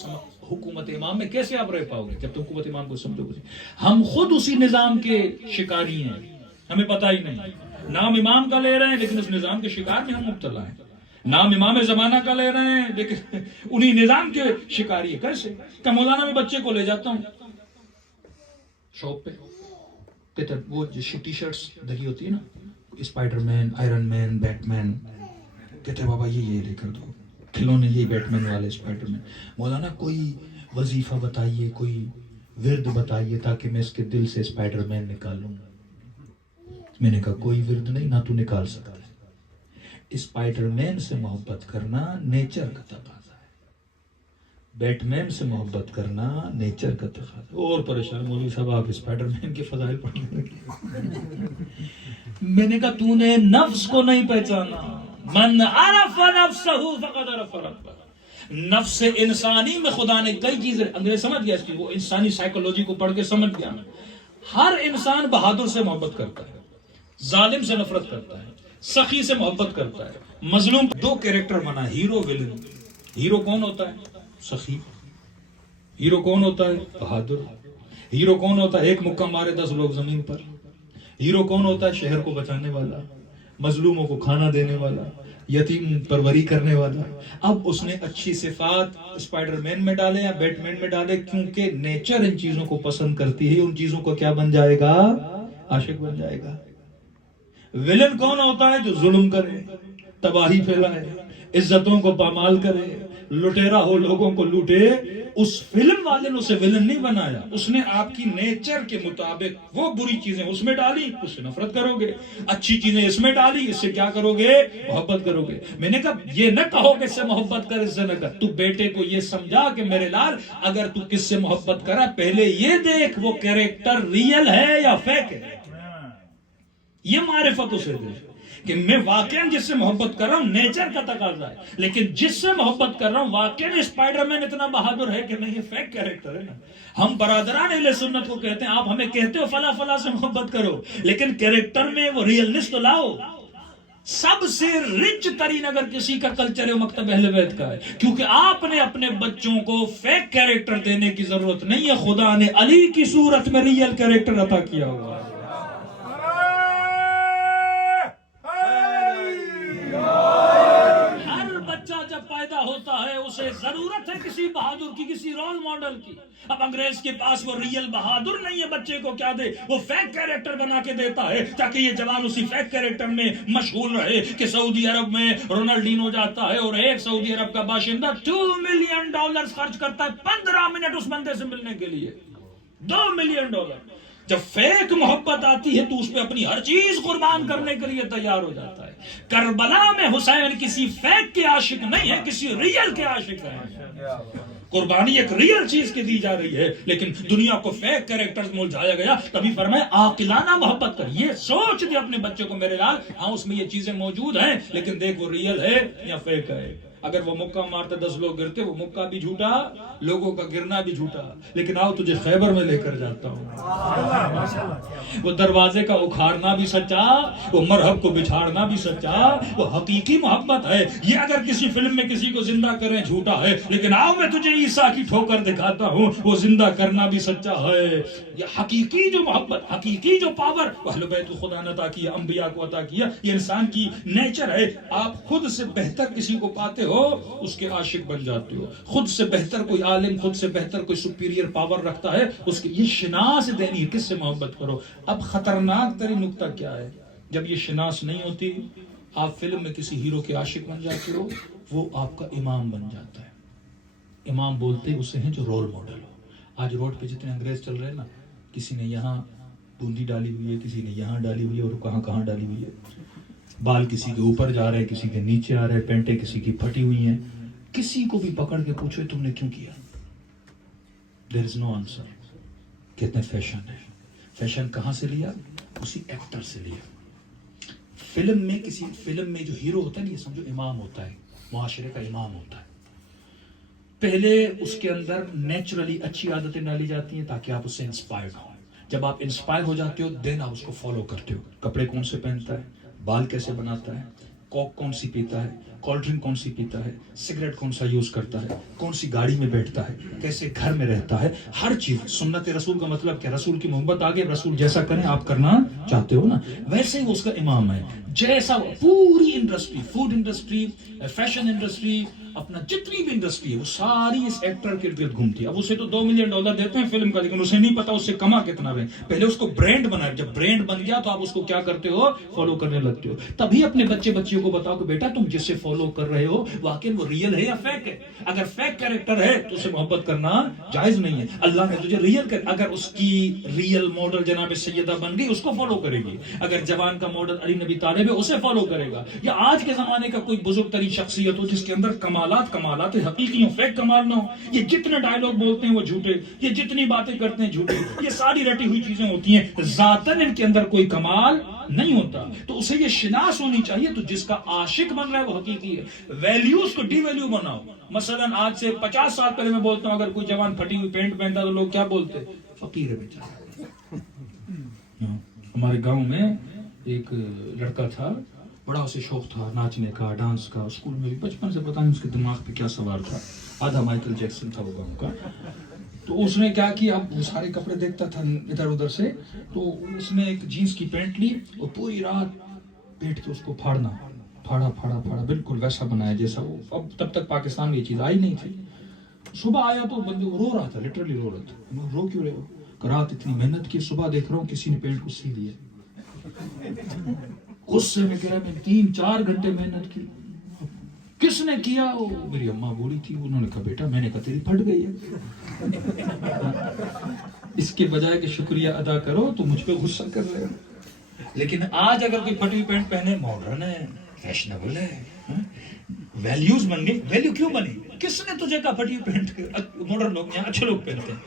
حکومت امام میں کیسے آپ رہ پاؤ گے جب تک حکومت امام کو سمجھو گے. ہم خود اسی نظام کے شکاری ہیں, ہمیں پتہ ہی نہیں. نام امام کا لے رہے ہیں لیکن اس نظام کے شکار میں ہم مبتلا ہیں. نام امام زمانہ کا لے رہے ہیں لیکن انہی نظام کے شکاری ہے. کیسے؟ کہ مولانا میں بچے کو لے جاتا ہوں شاپ پہ, کہتے وہ جو ٹی شرٹس لگی ہوتی ہے نا, اسپائڈر مین, آئرن مین, بیٹ مین, کہتے بابا یہ لے کر دو, کھلونے یہ بیٹ مین والے, اسپائڈر مین. مولانا کوئی وظیفہ بتائیے, کوئی ورد بتائیے تاکہ میں اس کے دل سے اسپائڈر مین نکالوں. میں نے کہا کوئی ورد نہیں, نہ تو نکال سکتا ہے. اسپائڈر مین سے محبت کرنا نیچر کا تقاضا ہے, بیٹ مین سے محبت کرنا نیچر کا تقاضا ہے. اور پریشان مولوی صاحب آپ اسپائڈر مین کے فضائل پڑھنے لگے. میں نے کہا تو نے نفس کو نہیں پہچانا. من عرف نفسہ فقد عرف ربہ. نفس انسانی میں خدا نے کئی چیزیں, انگریز سمجھ گیا اس کی, وہ انسانی سائیکولوجی کو پڑھ کے سمجھ گیا. ہر انسان بہادر سے محبت کرتا ہے, ظالم سے نفرت کرتا ہے, سخی سے محبت کرتا ہے, مظلوم. 2 کریکٹر بنا, ہیرو ولن. ہیرو کون ہوتا ہے؟ سخی. ہیرو کون ہوتا ہے؟ بہادر. ہیرو کون ہوتا ہے؟ ایک مکہ مارے 10 لوگ زمین پر. ہیرو کون ہوتا ہے؟ شہر کو بچانے والا, مظلوموں کو کھانا دینے والا, یتیم پروری کرنے والا. اب اس نے اچھی صفات اسپائڈر مین میں ڈالے یا بیٹ مین میں ڈالے, کیونکہ نیچر ان چیزوں کو پسند کرتی ہے. ان چیزوں کو کیا بن جائے گا؟ عاشق بن جائے گا. ویلن کون ہوتا ہے؟ جو ظلم کرے, تباہی پھیلائے, عزتوں کو پامال کرے, لٹیرا ہو, لوگوں کو لوٹے. اس فلم والے نے اسے ویلن نہیں بنایا, اس نے آپ کی نیچر کے مطابق وہ بری چیزیں اس میں ڈالی, اس سے نفرت کرو گے. اچھی چیزیں اس میں ڈالی, اس سے کیا کرو گے؟ محبت کرو گے. میں نے کہا یہ نہ کہو کہ اس سے محبت کر, اس سے نہ کر. تو بیٹے کو یہ سمجھا کہ میرے لال اگر تو کس سے محبت کرا پہلے یہ دیکھ وہ کیریکٹر ریئل ہے یا فیک ہے. یہ معرفت اسے دے کہ میں واقعا جس سے محبت کر رہا ہوں نیچر کا تقاضا ہے، لیکن جس سے محبت کر رہا ہوں واقعا اسپائڈر مین اتنا بہادر ہے کہ نہیں، یہ فیک کیریکٹر ہے نا۔ ہم برادران اہل سنت کو کہتے ہیں آپ ہمیں کہتے ہو فلاں فلاں سے محبت کرو، لیکن کیریکٹر میں وہ ریئلنس تو لاؤ۔ سب سے رچ ترین اگر کسی کا کلچر ہے وہ مکتب اہل بیت کا ہے، کیونکہ آپ نے اپنے بچوں کو فیک کیریکٹر دینے کی ضرورت نہیں ہے، خدا نے علی کی صورت میں ریئل کیریکٹر عطا کیا ہوا ہے۔ ہر بچہ جب پیدا ہوتا ہے اسے ضرورت ہے کسی بہادر کی، کسی رول ماڈل کی۔ اب انگریز کے پاس وہ ریئل بہادر نہیں ہے، بچے کو کیا دے، وہ فیک کیریکٹر بنا کے دیتا ہے تاکہ یہ جوان اسی فیک کیریکٹر میں مشغول رہے کہ سعودی عرب میں رونالڈینو جاتا ہے اور ایک سعودی عرب کا باشندہ $2 ملین خرچ کرتا ہے 15 منٹ اس بندے سے ملنے کے لیے، $2 ملین۔ جب فیک محبت آتی ہے تو اس پہ اپنی ہر چیز قربان کرنے کے لیے تیار ہو جاتا ہے۔ کربلا میں حسین کسی فیک کے عاشق نہیں ہے، کسی ریئل کے عاشق ہے۔ قربانی ایک ریئل چیز کی دی جا رہی ہے، لیکن دنیا کو فیک کیریکٹرز میں الجھایا گیا۔ تبھی فرمایا عاقلانہ محبت کر، یہ سوچ دے اپنے بچے کو میرے لال، ہاں اس میں یہ چیزیں موجود ہیں لیکن دیکھ وہ ریئل ہے یا فیک ہے۔ اگر وہ مکہ مارتا 10 لوگ گرتے، وہ مکہ بھی جھوٹا، لوگوں کا گرنا بھی جھوٹا، لیکن آؤ تجھے خیبر میں لے کر جاتا ہوں۔ وہ دروازے کا اکھاڑنا بھی سچا، وہ مرحب کو بچھاڑنا بھی سچا، وہ حقیقی محبت ہے۔ یہ اگر کسی فلم میں کسی کو زندہ کریں جھوٹا ہے، لیکن آؤ میں تجھے عیسیٰ کی ٹھوکر دکھاتا ہوں، وہ زندہ کرنا بھی سچا ہے۔ یہ حقیقی جو محبت، حقیقی جو پاور اہل بیت خدا نے عطا کیا، انبیاء کو عطا کیا، یہ انسان کی نیچر ہے۔ آپ خود سے بہتر کسی کو پاتے ہو اس کے عاشق بن جاتے ہو، خود سے بہتر کوئی عالم، خود سے بہتر کوئی سپیریئر پاور رکھتا ہے، اس کی یہ شناس دینی ہے کس سے محبت کرو۔ اب خطرناک ترین نکتہ کیا ہے، جب یہ شناس نہیں ہوتی آپ فلم میں کسی ہیرو کے عاشق بن جاتے ہو، وہ آپ کا امام بن جاتا ہے۔ امام بولتے اسے ہیں جو رول ماڈل ہو۔ آج روڈ پہ جتنے انگریز چل رہے ہیں نا، کسی نے یہاں بوندی ڈالی ہوئی ہے، کسی نے یہاں ڈالی ہوئی ہے، اور کہاں کہاں ڈالی ہوئی ہے، بال کسی کے اوپر جا رہے ہیں، کسی کے نیچے آ رہے ہیں، پینٹیں کسی کی پھٹی ہوئی ہیں۔ کسی کو بھی پکڑ کے پوچھو تم نے کیوں کیا، there is no answer۔ کہتے ہیں فیشن ہے۔ فیشن کہاں سے لیا؟ اسی ایکٹر سے لیا۔ فلم میں کسی فلم میں جو ہیرو ہوتا ہے نا، یہ سمجھو امام ہوتا ہے، معاشرے کا امام ہوتا ہے۔ پہلے اس کے اندر نیچرلی اچھی عادتیں ڈالی جاتی ہیں تاکہ آپ اس سے انسپائرڈ ہوں۔ جب آپ انسپائر ہو جاتے ہو دین آپ اس کو فالو کرتے ہو۔ کپڑے کون سے پہنتا ہے، بال کیسے بناتا ہے، کوک کون سی پیتا ہے، کولڈ ڈرنک کون سی پیتا ہے، سگریٹ کون سا یوز کرتا ہے، کون سی گاڑی میں بیٹھتا ہے، کیسے گھر میں رہتا ہے، ہر چیز۔ سنت رسول کا مطلب کیا؟ رسول کی محبت آگے، رسول جیسا کریں آپ کرنا چاہتے ہو نا، ویسے ہی اس کا امام ہے۔ جیسا پوری industry, food industry, fashion industry, اپنا جتنی بھی انڈسٹری ہے وہ ساری اس ایکٹر کے ارد گھومتی ہے۔ اب اسے تو $2 ملین دیتے ہیں فلم کا، لیکن اسے نہیں پتا اس سے کما کتنا رہے۔ پہلے اس کو برانڈ بنا، جب برانڈ بن گیا تو آپ اس کو کیا کرتے ہو، فالو کرنے لگتے ہو۔ تبھی اپنے بچیوں کو بتاؤ کہ بیٹا تم جس سے فالو کر رہے ہو واقعی وہ ریئل ہے یا فیک ہے۔ اگر فیک کیریکٹر ہے تو اسے محبت کرنا جائز نہیں ہے۔ اللہ نے تجھے ریئل اگر اس کی ریئل ماڈل جناب سیدہ بن گئی اس کو فالو کرے گی، اگر جوان کا ماڈل علی نبی طالب ہے اسے فالو کرے گا۔ یا آج کے زمانے کا کوئی بزرگ ترین شخصیت ہو جس کے اندر کمالات حقیقی ہوں، فیک کمال نہ ہو، یہ جتنے ڈائلوگ بولتے ہیں وہ جھوٹے، یہ جتنی باتیں کرتے ہیں جھوٹے، یہ ساری رٹی ہوئی چیزیں ہوتی ہیں، ذاتاً ان کے اندر کوئی کمال نہیں ہوتا۔ تو اسے یہ شناس ہونی چاہیے، تو جس کا عاشق بن رہا ہے وہ حقیقی ہے۔ ویلیوز کو ڈی ویلیو بناؤ۔ مثلا آج سے 50 سال پہلے میں بولتا ہوں اگر کوئی جوان پھٹی ہوئی پینٹ پہنتا تو لوگ کیا بولتے؟ فقیر ہے بیچارہ۔ ہمارے گاؤں میں ایک لڑکا تھا، بڑا اسے شوق تھا ناچنے کا، ڈانس کا، اسکول میں بھی بچپن سے پتہ نہیں اس کے دماغ پہ کیا سوار تھا، آدھا مائیکل جیکسن تھا وہ گاؤں کا۔ تو اس نے کیا کیا، اب وہ سارے کپڑے دیکھتا تھا ادھر ادھر سے، تو اس نے ایک جینس کی پینٹ لی اور پوری رات بیٹھ کے اس کو پھاڑا بالکل ویسا بنایا جیسا وہ۔ اب تب تک پاکستان میں یہ چیز آئی نہیں تھی۔ صبح آیا تو بندے رو رہا تھا، لٹرلی رو رہا تھا۔ رو کیوں رہے ہو؟ رات اتنی محنت کی، صبح دیکھ رہا ہوں کسی نے پینٹ کو سی دیا۔ غصے میں کہہ رہا میں 3-4 گھنٹے محنت کی۔ کس نے کیا؟ وہ میری اماں بولی تھی، انہوں نے کہا بیٹا میں نے کہا تیری پھٹ گئی ہے۔ اس کے بجائے کہ شکریہ ادا کرو تو مجھ پہ غصہ کر رہے ہو۔ لیکن آج اگر کوئی پھٹی پینٹ پہنے، ماڈرن ہے، فیشنیبل ہے، ویلیوز بن گئی۔ ویلیو کیوں بنی؟ کس نے تجھے کہا پھٹی پینٹ؟ ماڈرن لوگ یہاں اچھے لوگ پہنتے ہیں،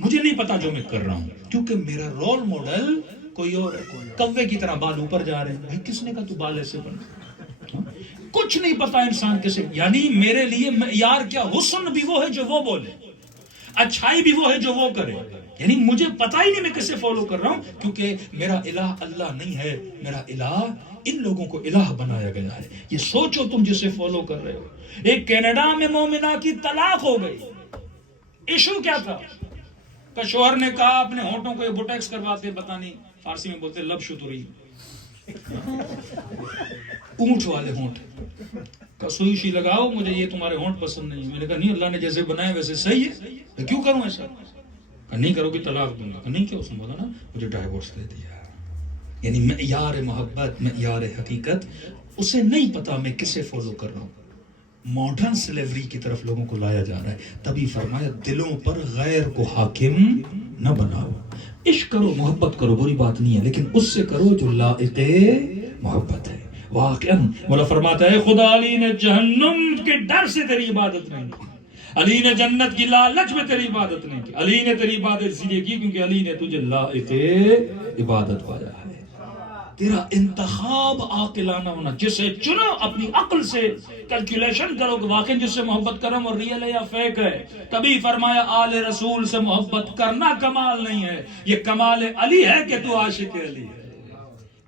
مجھے نہیں پتا جو میں کر رہا ہوں، کیونکہ میرا رول ماڈل کوئی اور ہے. کوے کی طرح بال اوپر جا رہے ہیں. بھائی کس نے کہا تو بال ایسے بنے؟ کچھ نہیں پتا انسان کیسے. یعنی میرے لیے معیار کیا؟ حسن بھی وہ ہے جو وہ بولے, اچھائی بھی وہ ہے جو وہ کرے. یعنی مجھے پتا ہی نہیں میں کیسے فالو کر رہا ہوں, کیونکہ میرا الہ اللہ نہیں ہے, میرا الہ ان لوگوں کو الہ بنایا گیا ہے. یہ سوچو تم جسے فالو کر رہے ہو. ایک کینیڈا میں مومنہ کی طلاق ہو گئی. ایشو کیا تھا کہ شوہر نے کہا اپنے ہونٹوں کو یہ بوٹیکس کرواتے, پتہ نہیں فارسی میں بولتے لب شتری, اونٹ والے ہونٹ, کہ سوئی شی لگاؤ, مجھے یہ تمہارے ہونٹ پسند نہیں. میں نے کہا نہیں, اللہ نے جیسے بنائے ویسے صحیح ہے, میں کیوں کروں ایسا؟ کہ نہیں کرو گی تلاق دوں گا. کہ نہیں, کیا اس نے بولا نا مجھے ڈائیورس دے دیا. یعنی معیار محبت, معیار حقیقت اسے نہیں پتا میں کسے فالو کر رہا ہوں. ماڈرن سلیوری کی طرف لوگوں کو لایا جا رہا ہے. تبھی فرمایا دلوں پر غیر کو حاکم نہ بناؤ. عشق کرو, محبت کرو, بری بات نہیں ہے, لیکن اس سے کرو جو لائق محبت ہے. واقعا مولا فرماتا ہے خدا علی نے جہنم کے ڈر سے تیری عبادت نہیں کی, علی نے جنت کی لالچ میں تیری عبادت نہیں کی. علی نے تیری عبادت اس لیے کی کیونکہ علی نے تجھے لائق عبادت پایا ہے. تیرا انتخاب عاقلانہ ہونا, جسے چنو اپنی عقل سے کیلکولیشن کرو کہ واقعی جس سے محبت کرم اور ریئل ہے یا فیک ہے. تبھی فرمایا آل رسول سے محبت کرنا کمال نہیں ہے, یہ کمال علی ہے کہ تو عاشق علی ہے.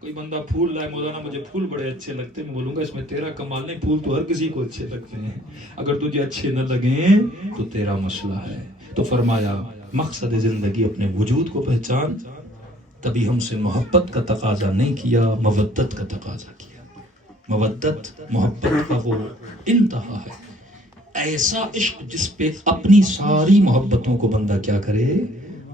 کوئی بندہ پھول لائے, مولانا مجھے پھول بڑے اچھے لگتے, میں بولوں گا اس میں تیرا کمال نہیں, پھول تو ہر کسی کو اچھے لگتے ہیں, اگر تجھے اچھے نہ لگیں تو تیرا مسئلہ ہے. تو فرمایا مقصد زندگی اپنے وجود کو پہچان. تبھی ہم سے محبت کا تقاضا نہیں کیا, مودت کا تقاضا کیا. مودت محبت کا وہ انتہا ہے, ایسا عشق جس پہ اپنی ساری محبتوں کو بندہ کیا کرے,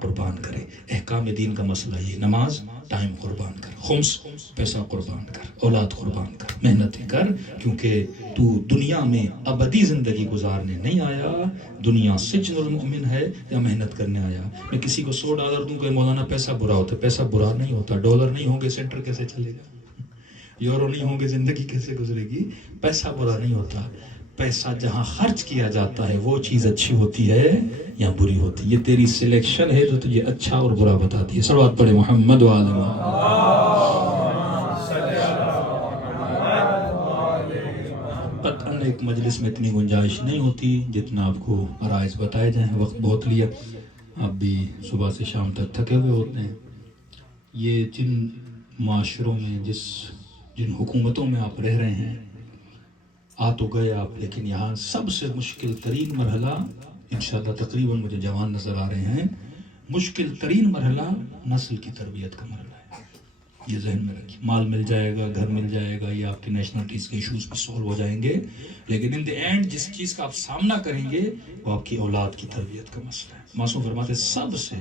قربان کرے. احکام دین کا مسئلہ یہ, نماز ٹائم قربان کر, خمس پیسہ قربان کر, اولاد قربان کر, محنتیں کر, کیونکہ تو دنیا میں ابدی زندگی گزارنے نہیں آیا. دنیا سجن المؤمن ہے یا محنت کرنے آیا. میں کسی کو $100 دوں کہ مولانا پیسہ برا ہوتا ہے, پیسہ برا نہیں ہوتا. ڈالر نہیں ہوں گے سینٹر کیسے چلے گا, یورو نہیں ہوں گے زندگی کیسے گزرے گی. پیسہ برا نہیں ہوتا, پیسہ جہاں خرچ کیا جاتا ہے وہ چیز اچھی ہوتی ہے یا بری ہوتی ہے. یہ تیری سلیکشن ہے جو تجھے اچھا اور برا بتاتی ہے. صلوات پڑھے محمد وعلی قطعاً ایک مجلس میں اتنی گنجائش نہیں ہوتی جتنا آپ کو عرائض بتائے جائیں. وقت بہت لیا, آپ بھی صبح سے شام تک تھکے ہوئے ہوتے ہیں. یہ جن معاشروں میں جن حکومتوں میں آپ رہ رہے ہیں, آ تو گئے آپ, لیکن یہاں سب سے مشکل ترین مرحلہ, انشاءاللہ تقریباً مجھے جوان نظر آ رہے ہیں, مشکل ترین مرحلہ نسل کی تربیت کا مرحلہ ہے. یہ ذہن میں رکھیے. مال مل جائے گا, گھر مل جائے گا, یہ آپ کی نیشنلٹیز کے ایشوز بھی سولو ہو جائیں گے, لیکن ان دی اینڈ جس چیز کا آپ سامنا کریں گے وہ آپ کی اولاد کی تربیت کا مسئلہ ہے. معصوم فرماتے سب سے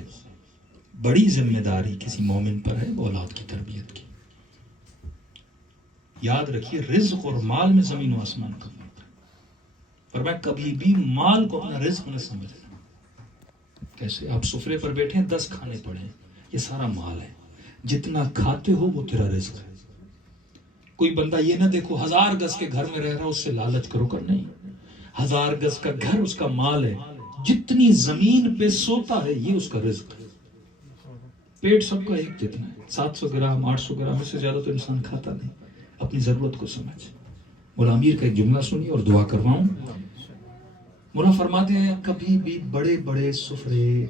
بڑی ذمہ داری کسی مومن پر ہے وہ اولاد کی تربیت کی. یاد رکھیے رزق اور مال میں زمین و آسمان کا فرق ہے. فرمایا کبھی بھی مال کو اپنا رزق نہ سمجھنا. کیسے آپ سفرے پر بیٹھے ہیں, 10 کھانے پڑے ہیں, یہ سارا مال ہے, جتنا کھاتے ہو وہ تیرا رزق ہے. کوئی بندہ یہ نہ دیکھو 1000 گز کے گھر میں رہ رہا اس سے لالچ کرو کر, نہیں. 1000 گز کا گھر اس کا مال ہے, جتنی زمین پہ سوتا ہے یہ اس کا رزق ہے. پیٹ سب کا ایک جتنا ہے, 700 گرام 800 گرام, اس سے زیادہ تو انسان کھاتا نہیں. اپنی ضرورت کو سمجھ. مولا امیر کا ایک جملہ سنی اور دعا کرواؤں. مولا فرماتے ہیں کبھی بھی بڑے بڑے سفرے,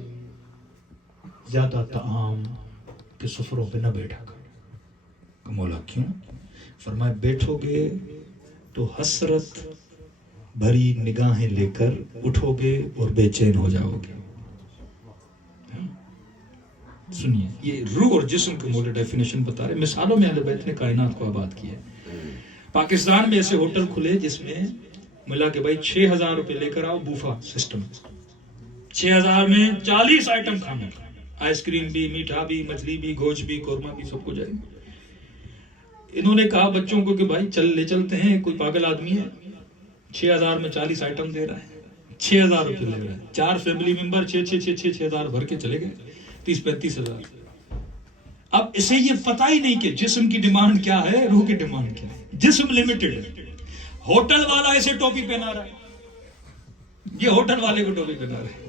زیادہ طعام کے سفروں پہ نہ بیٹھا کر. مولا کیوں؟ فرمائے بیٹھو گے تو حسرت بھری نگاہیں لے کر اٹھو گے اور بے چین ہو جاؤ گے. سنیے, یہ روح اور جسم کے موٹے ڈیفینیشن بتا رہے. مثالوں میں اہل بیت نے کائنات کو آباد کیا ہے. پاکستان میں ایسے ہوٹل کھلے جس میں ملا کہ بھائی 6000 روپے لے کر آؤ, بوفا سسٹم, 6000 میں 40 آئٹم کھانا, آئس کریم بھی, میٹھا بھی, مچھلی بھی, گوشت بھی, قورمہ بھی, سب کچھ جائے. انہوں نے کہا بچوں کو کہ بھائی لے چلتے ہیں, کوئی پاگل آدمی ہے 6000 میں 40 آئٹم دے رہا ہے, 6000 روپے لے رہا ہے, 4 فیملی ممبر 6000 بھر کے چلے گئے, 30-35 ہزار. اب اسے یہ پتہ ہی نہیں کہ جسم کی ڈیمانڈ کیا ہے, روح کی ڈیمانڈ کیا ہے. جسم لمیٹڈ ہے. ہوٹل والا ایسے ٹوپی پہنا رہا ہے, یہ ہوٹل والے کو ٹوپی پہنا رہا ہے.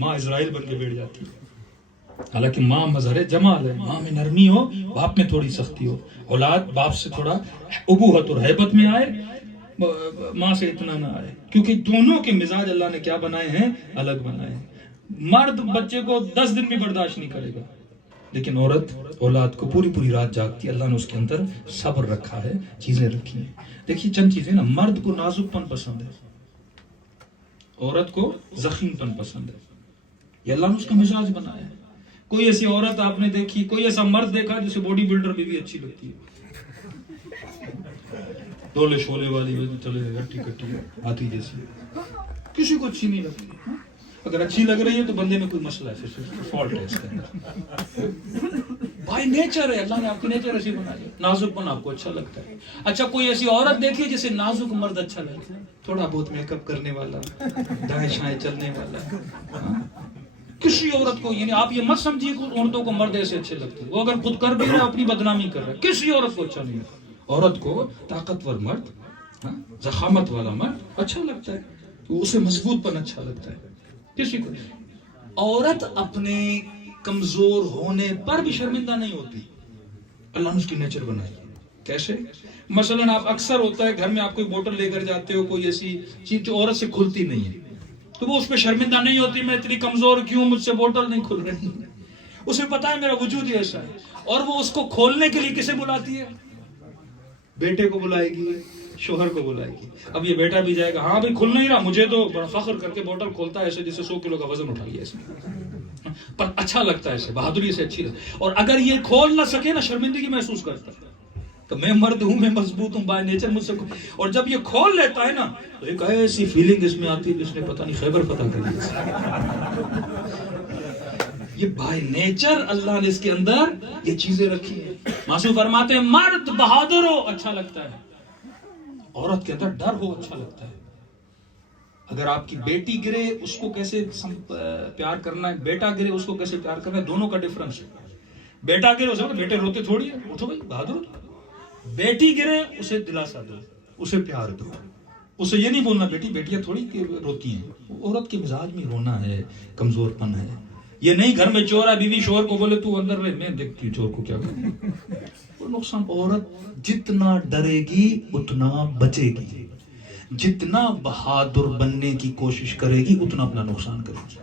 ماں اسرائیل بن کے بیٹھ جاتی ہے. حالانکہ ماں مظہر جمال ہے, ماں میں نرمی ہو, باپ میں تھوڑی سختی ہو, اولاد باپ سے تھوڑا ابوہت اور ہیبت میں آئے, ماں سے اتنا نہ آئے, کیونکہ دونوں کے مزاج اللہ نے کیا بنائے ہیں, الگ بنائے ہیں. مرد بچے کو 10 دن بھی برداشت نہیں کرے گا, لیکن عورت اولاد کو پوری رات جاگتی ہے. اللہ نے اس کے اندر صبر رکھا ہے, چیزیں رکھی ہیں. دیکھیے چند چیزیں نا, مرد کو نازک پن پسند ہے, عورت کو زخیم پن پسند ہے. یہ اللہ نے اس کا مزاج بنایا ہے. کوئی ایسی عورت آپ نے دیکھی, کوئی ایسا مرد دیکھا جسے باڈی بلڈر میں بھی اچھی لگتی ہے, ڈولے شولے والی چلے گٹی کٹی آتی جیسی, کسی کو اچھی نہیں لگتی. اگر اچھی لگ رہی ہے تو بندے میں کوئی مسئلہ ہے, پھر فالٹ ہے اس کے اندر. بائی نیچر ہے, اللہ نے آپ کی نیچر ایسی بنائی ہے, نازک پن آپ کو اچھا لگتا ہے. اچھا کوئی ایسی عورت دیکھیے جسے نازک مرد اچھا لگتا ہے, تھوڑا بہت میک اپ کرنے والا, دائیں شائیں چلنے والا. کسی عورت کو, یعنی آپ یہ مت سمجھیے کہ عورتوں کو مرد ایسے اچھے لگتے ہیں, وہ اگر خود کر بھی رہا اپنی بدنامی کر رہا ہے, کسی عورت کو اچھا نہیں لگتا. عورت کو طاقتور مرد, ضخامت والا مرد اچھا لگتا ہے, تو اسے مضبوط پن اچھا لگتا ہے. کسی کو عورت اپنے کمزور ہونے پر بھی شرمندہ نہیں ہوتی, اللہ نے اس کی نیچر بنائی ہے. کیسے؟ مثلا آپ اکثر ہوتا ہے گھر میں آپ کوئی بوتل لے کر جاتے ہو, کوئی ایسی چیز جو عورت سے کھلتی نہیں ہے, تو وہ اس پہ شرمندہ نہیں ہوتی, میں اتنی کمزور کیوں, مجھ سے بوتل نہیں کھل رہی. اسے پتا ہے میرا وجود ہی ایسا ہے. اور وہ اس کو کھولنے کے لیے کسے بلاتی ہے, بیٹے کو بلائے گی, شوہر کو بلائے گی. اب یہ بیٹا بھی جائے گا, ہاں بھائی کھل نہیں رہا, مجھے تو بڑا فخر کر کے بوتل کھولتا ہے ایسے جیسے 100 کلو کا وزن اٹھا لیا اس نے, پر اچھا لگتا ہے, ایسے بہادری سے اچھی لگتا ہے. اور اگر یہ کھول نہ سکے نا, شرمندگی محسوس کرتا ہے, تو میں مرد ہوں, میں مضبوط ہوں, بائی نیچر مجھ سے. اور جب یہ کھول لیتا ہے نا, تو ایک ایسی فیلنگ اس میں آتی ہے, اس نے پتہ نہیں خیبر فتح کر لی. یہ بائی نیچر اللہ نے اس کے اندر یہ چیزیں رکھی ہیں. معصوم فرماتے ہیں مرد بہادر ہو اچھا لگتا ہے, عورت کے اندر ڈر ہو اچھا لگتا ہے. اگر آپ کی بیٹی گرے اس کو کیسے پیار کرنا ہے, بیٹا گرے اس کو کیسے پیار کرنا ہے, دونوں کا ڈفرنس ہے. بیٹا گرے اسے بیٹے روتے تھوڑی ہے, اٹھو بھائی بہادر ہو. بیٹی گرے اسے دلاسا دو, اسے پیار دو, اسے یہ نہیں بولنا بیٹی, بیٹیاں تھوڑی روتی ہیں. عورت کے مزاج میں رونا ہے, کمزور پن ہے. یہ نہیں گھر میں چور ہے, بیوی شوہر کو بولے تو اندر رہے, میں دیکھتی ہوں چور کو کیا کرنا. نقصان. عورت جتنا ڈرے گی اتنا بچے گی, جتنا بہادر بننے کی کوشش کرے گی اتنا اپنا نقصان کرے گی.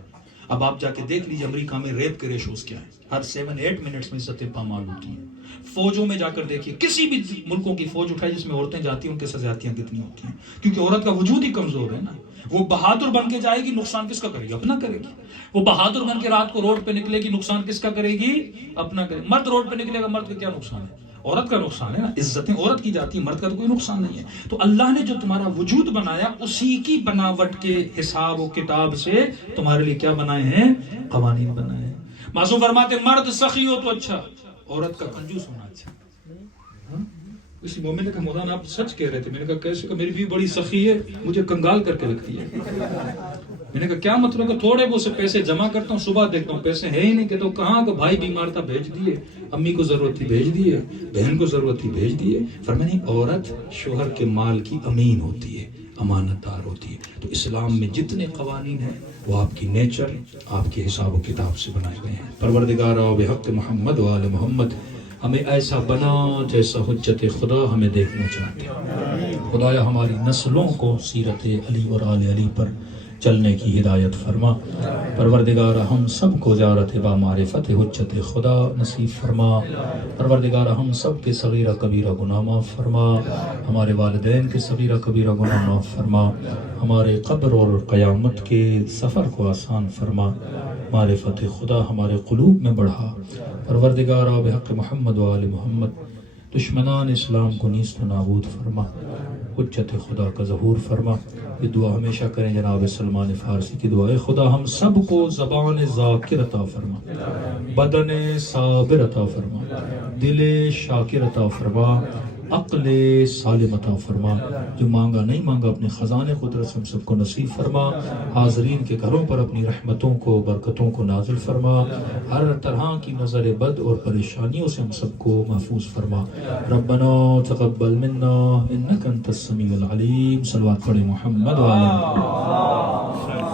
اب آپ جا کے دیکھ لیجیے امریکہ میں ریپ کے ریشوز کیا ہے, ہر 7-8 منٹس میں عزتیں پامال ہوتی ہیں. فوجوں میں جا کر دیکھیے, کسی بھی ملکوں کی فوج اٹھائی جس میں عورتیں جاتی ہیں, ان کے ساتھ زیادتیاں کتنی ہوتی ہیں, کیونکہ عورت کا وجود ہی کمزور ہے نا. وہ بہادر بن کے جائے گی, نقصان کس کا کرے گی, اپنا کرے گی. وہ بہادر بن کے رات کو روڈ پہ نکلے گی, نقصان کس کا کرے گی, اپنا کرے گی. مرد روڈ پہ نکلے گا, مرد کا کیا نقصان ہے, عورت کا نقصان ہے نا. عزتیں عورت کی جاتی ہیں, مرد کا تو کوئی نقصان نہیں ہے. تو اللہ نے جو تمہارا وجود بنایا اسی کی بناوٹ کے حساب و کتاب سے تمہارے لیے کیا بنائے ہیں, قوانین بنائے ہیں. معصوم فرماتے مرد سخی ہو تو اچھا, عورت کا کنجوس ہونا اچھا. کسی مومن نے کہا مولانا آپ سچ کہہ رہے تھے. میں نے کہا کیسے؟ کہ میری بیوی بڑی سخی ہے, مجھے کنگال کر کے لگتی ہے. میں نے کہا کیا مطلب؟ کہ تھوڑے بہت سے پیسے جمع کرتا ہوں, صبح دیکھتا ہوں پیسے ہے ہی نہیں, کہتا ہوں کہاں, کہ بھائی بیمار تھا بھیج دیے, امی کو ضرورت تھی بھیج دیے, بہن کو ضرورت تھی بھیج دیے. فرمایا عورت شوہر کے مال کی امین ہوتی ہے, امانت دار ہوتی ہے. تو اسلام میں جتنے قوانین ہیں وہ آپ کی نیچر, آپ کے حساب و کتاب سے بنائے گئے ہیں. پروردگارا بحق محمد و آل محمد ہمیں ایسا بنا جیسا حجت خدا ہمیں دیکھنا چاہتے ہیں. خدایا ہماری نسلوں کو سیرت علی اور آل علی پر چلنے کی ہدایت فرما. پروردگارہ ہم سب کو زیارت با معرفت حجت خدا نصیب فرما. پروردگارہ ہم سب کے صغیرہ کبیرہ گناہ معاف فرما, ہمارے والدین کے صغیرہ کبیرہ گناہ معاف فرما, ہمارے قبر اور قیامت کے سفر کو آسان فرما. معرفت خدا ہمارے قلوب میں بڑھا. پروردگارہ بحق محمد و آل محمد دشمنان اسلام کو نیست و نابود فرما, حجت خدا کا ظہور فرما. یہ دعا ہمیشہ کریں جناب سلمان فارسی کی دعا ہے. خدا ہم سب کو زبان ذاکر عطا فرما, بدن صابر عطا فرما, دل شاکر عطا فرما, عقل سالم عطا فرما. جو مانگا نہیں مانگا اپنے خزانے قدرت سے ہم سب کو نصیب فرما. حاضرین کے گھروں پر اپنی رحمتوں کو برکتوں کو نازل فرما. ہر طرح کی نظر بد اور پریشانیوں سے ہم سب کو محفوظ فرما. ربنا تقبل منا انک انت السمیع العلیم. صلوات پڑھیں محمد و آل محمد.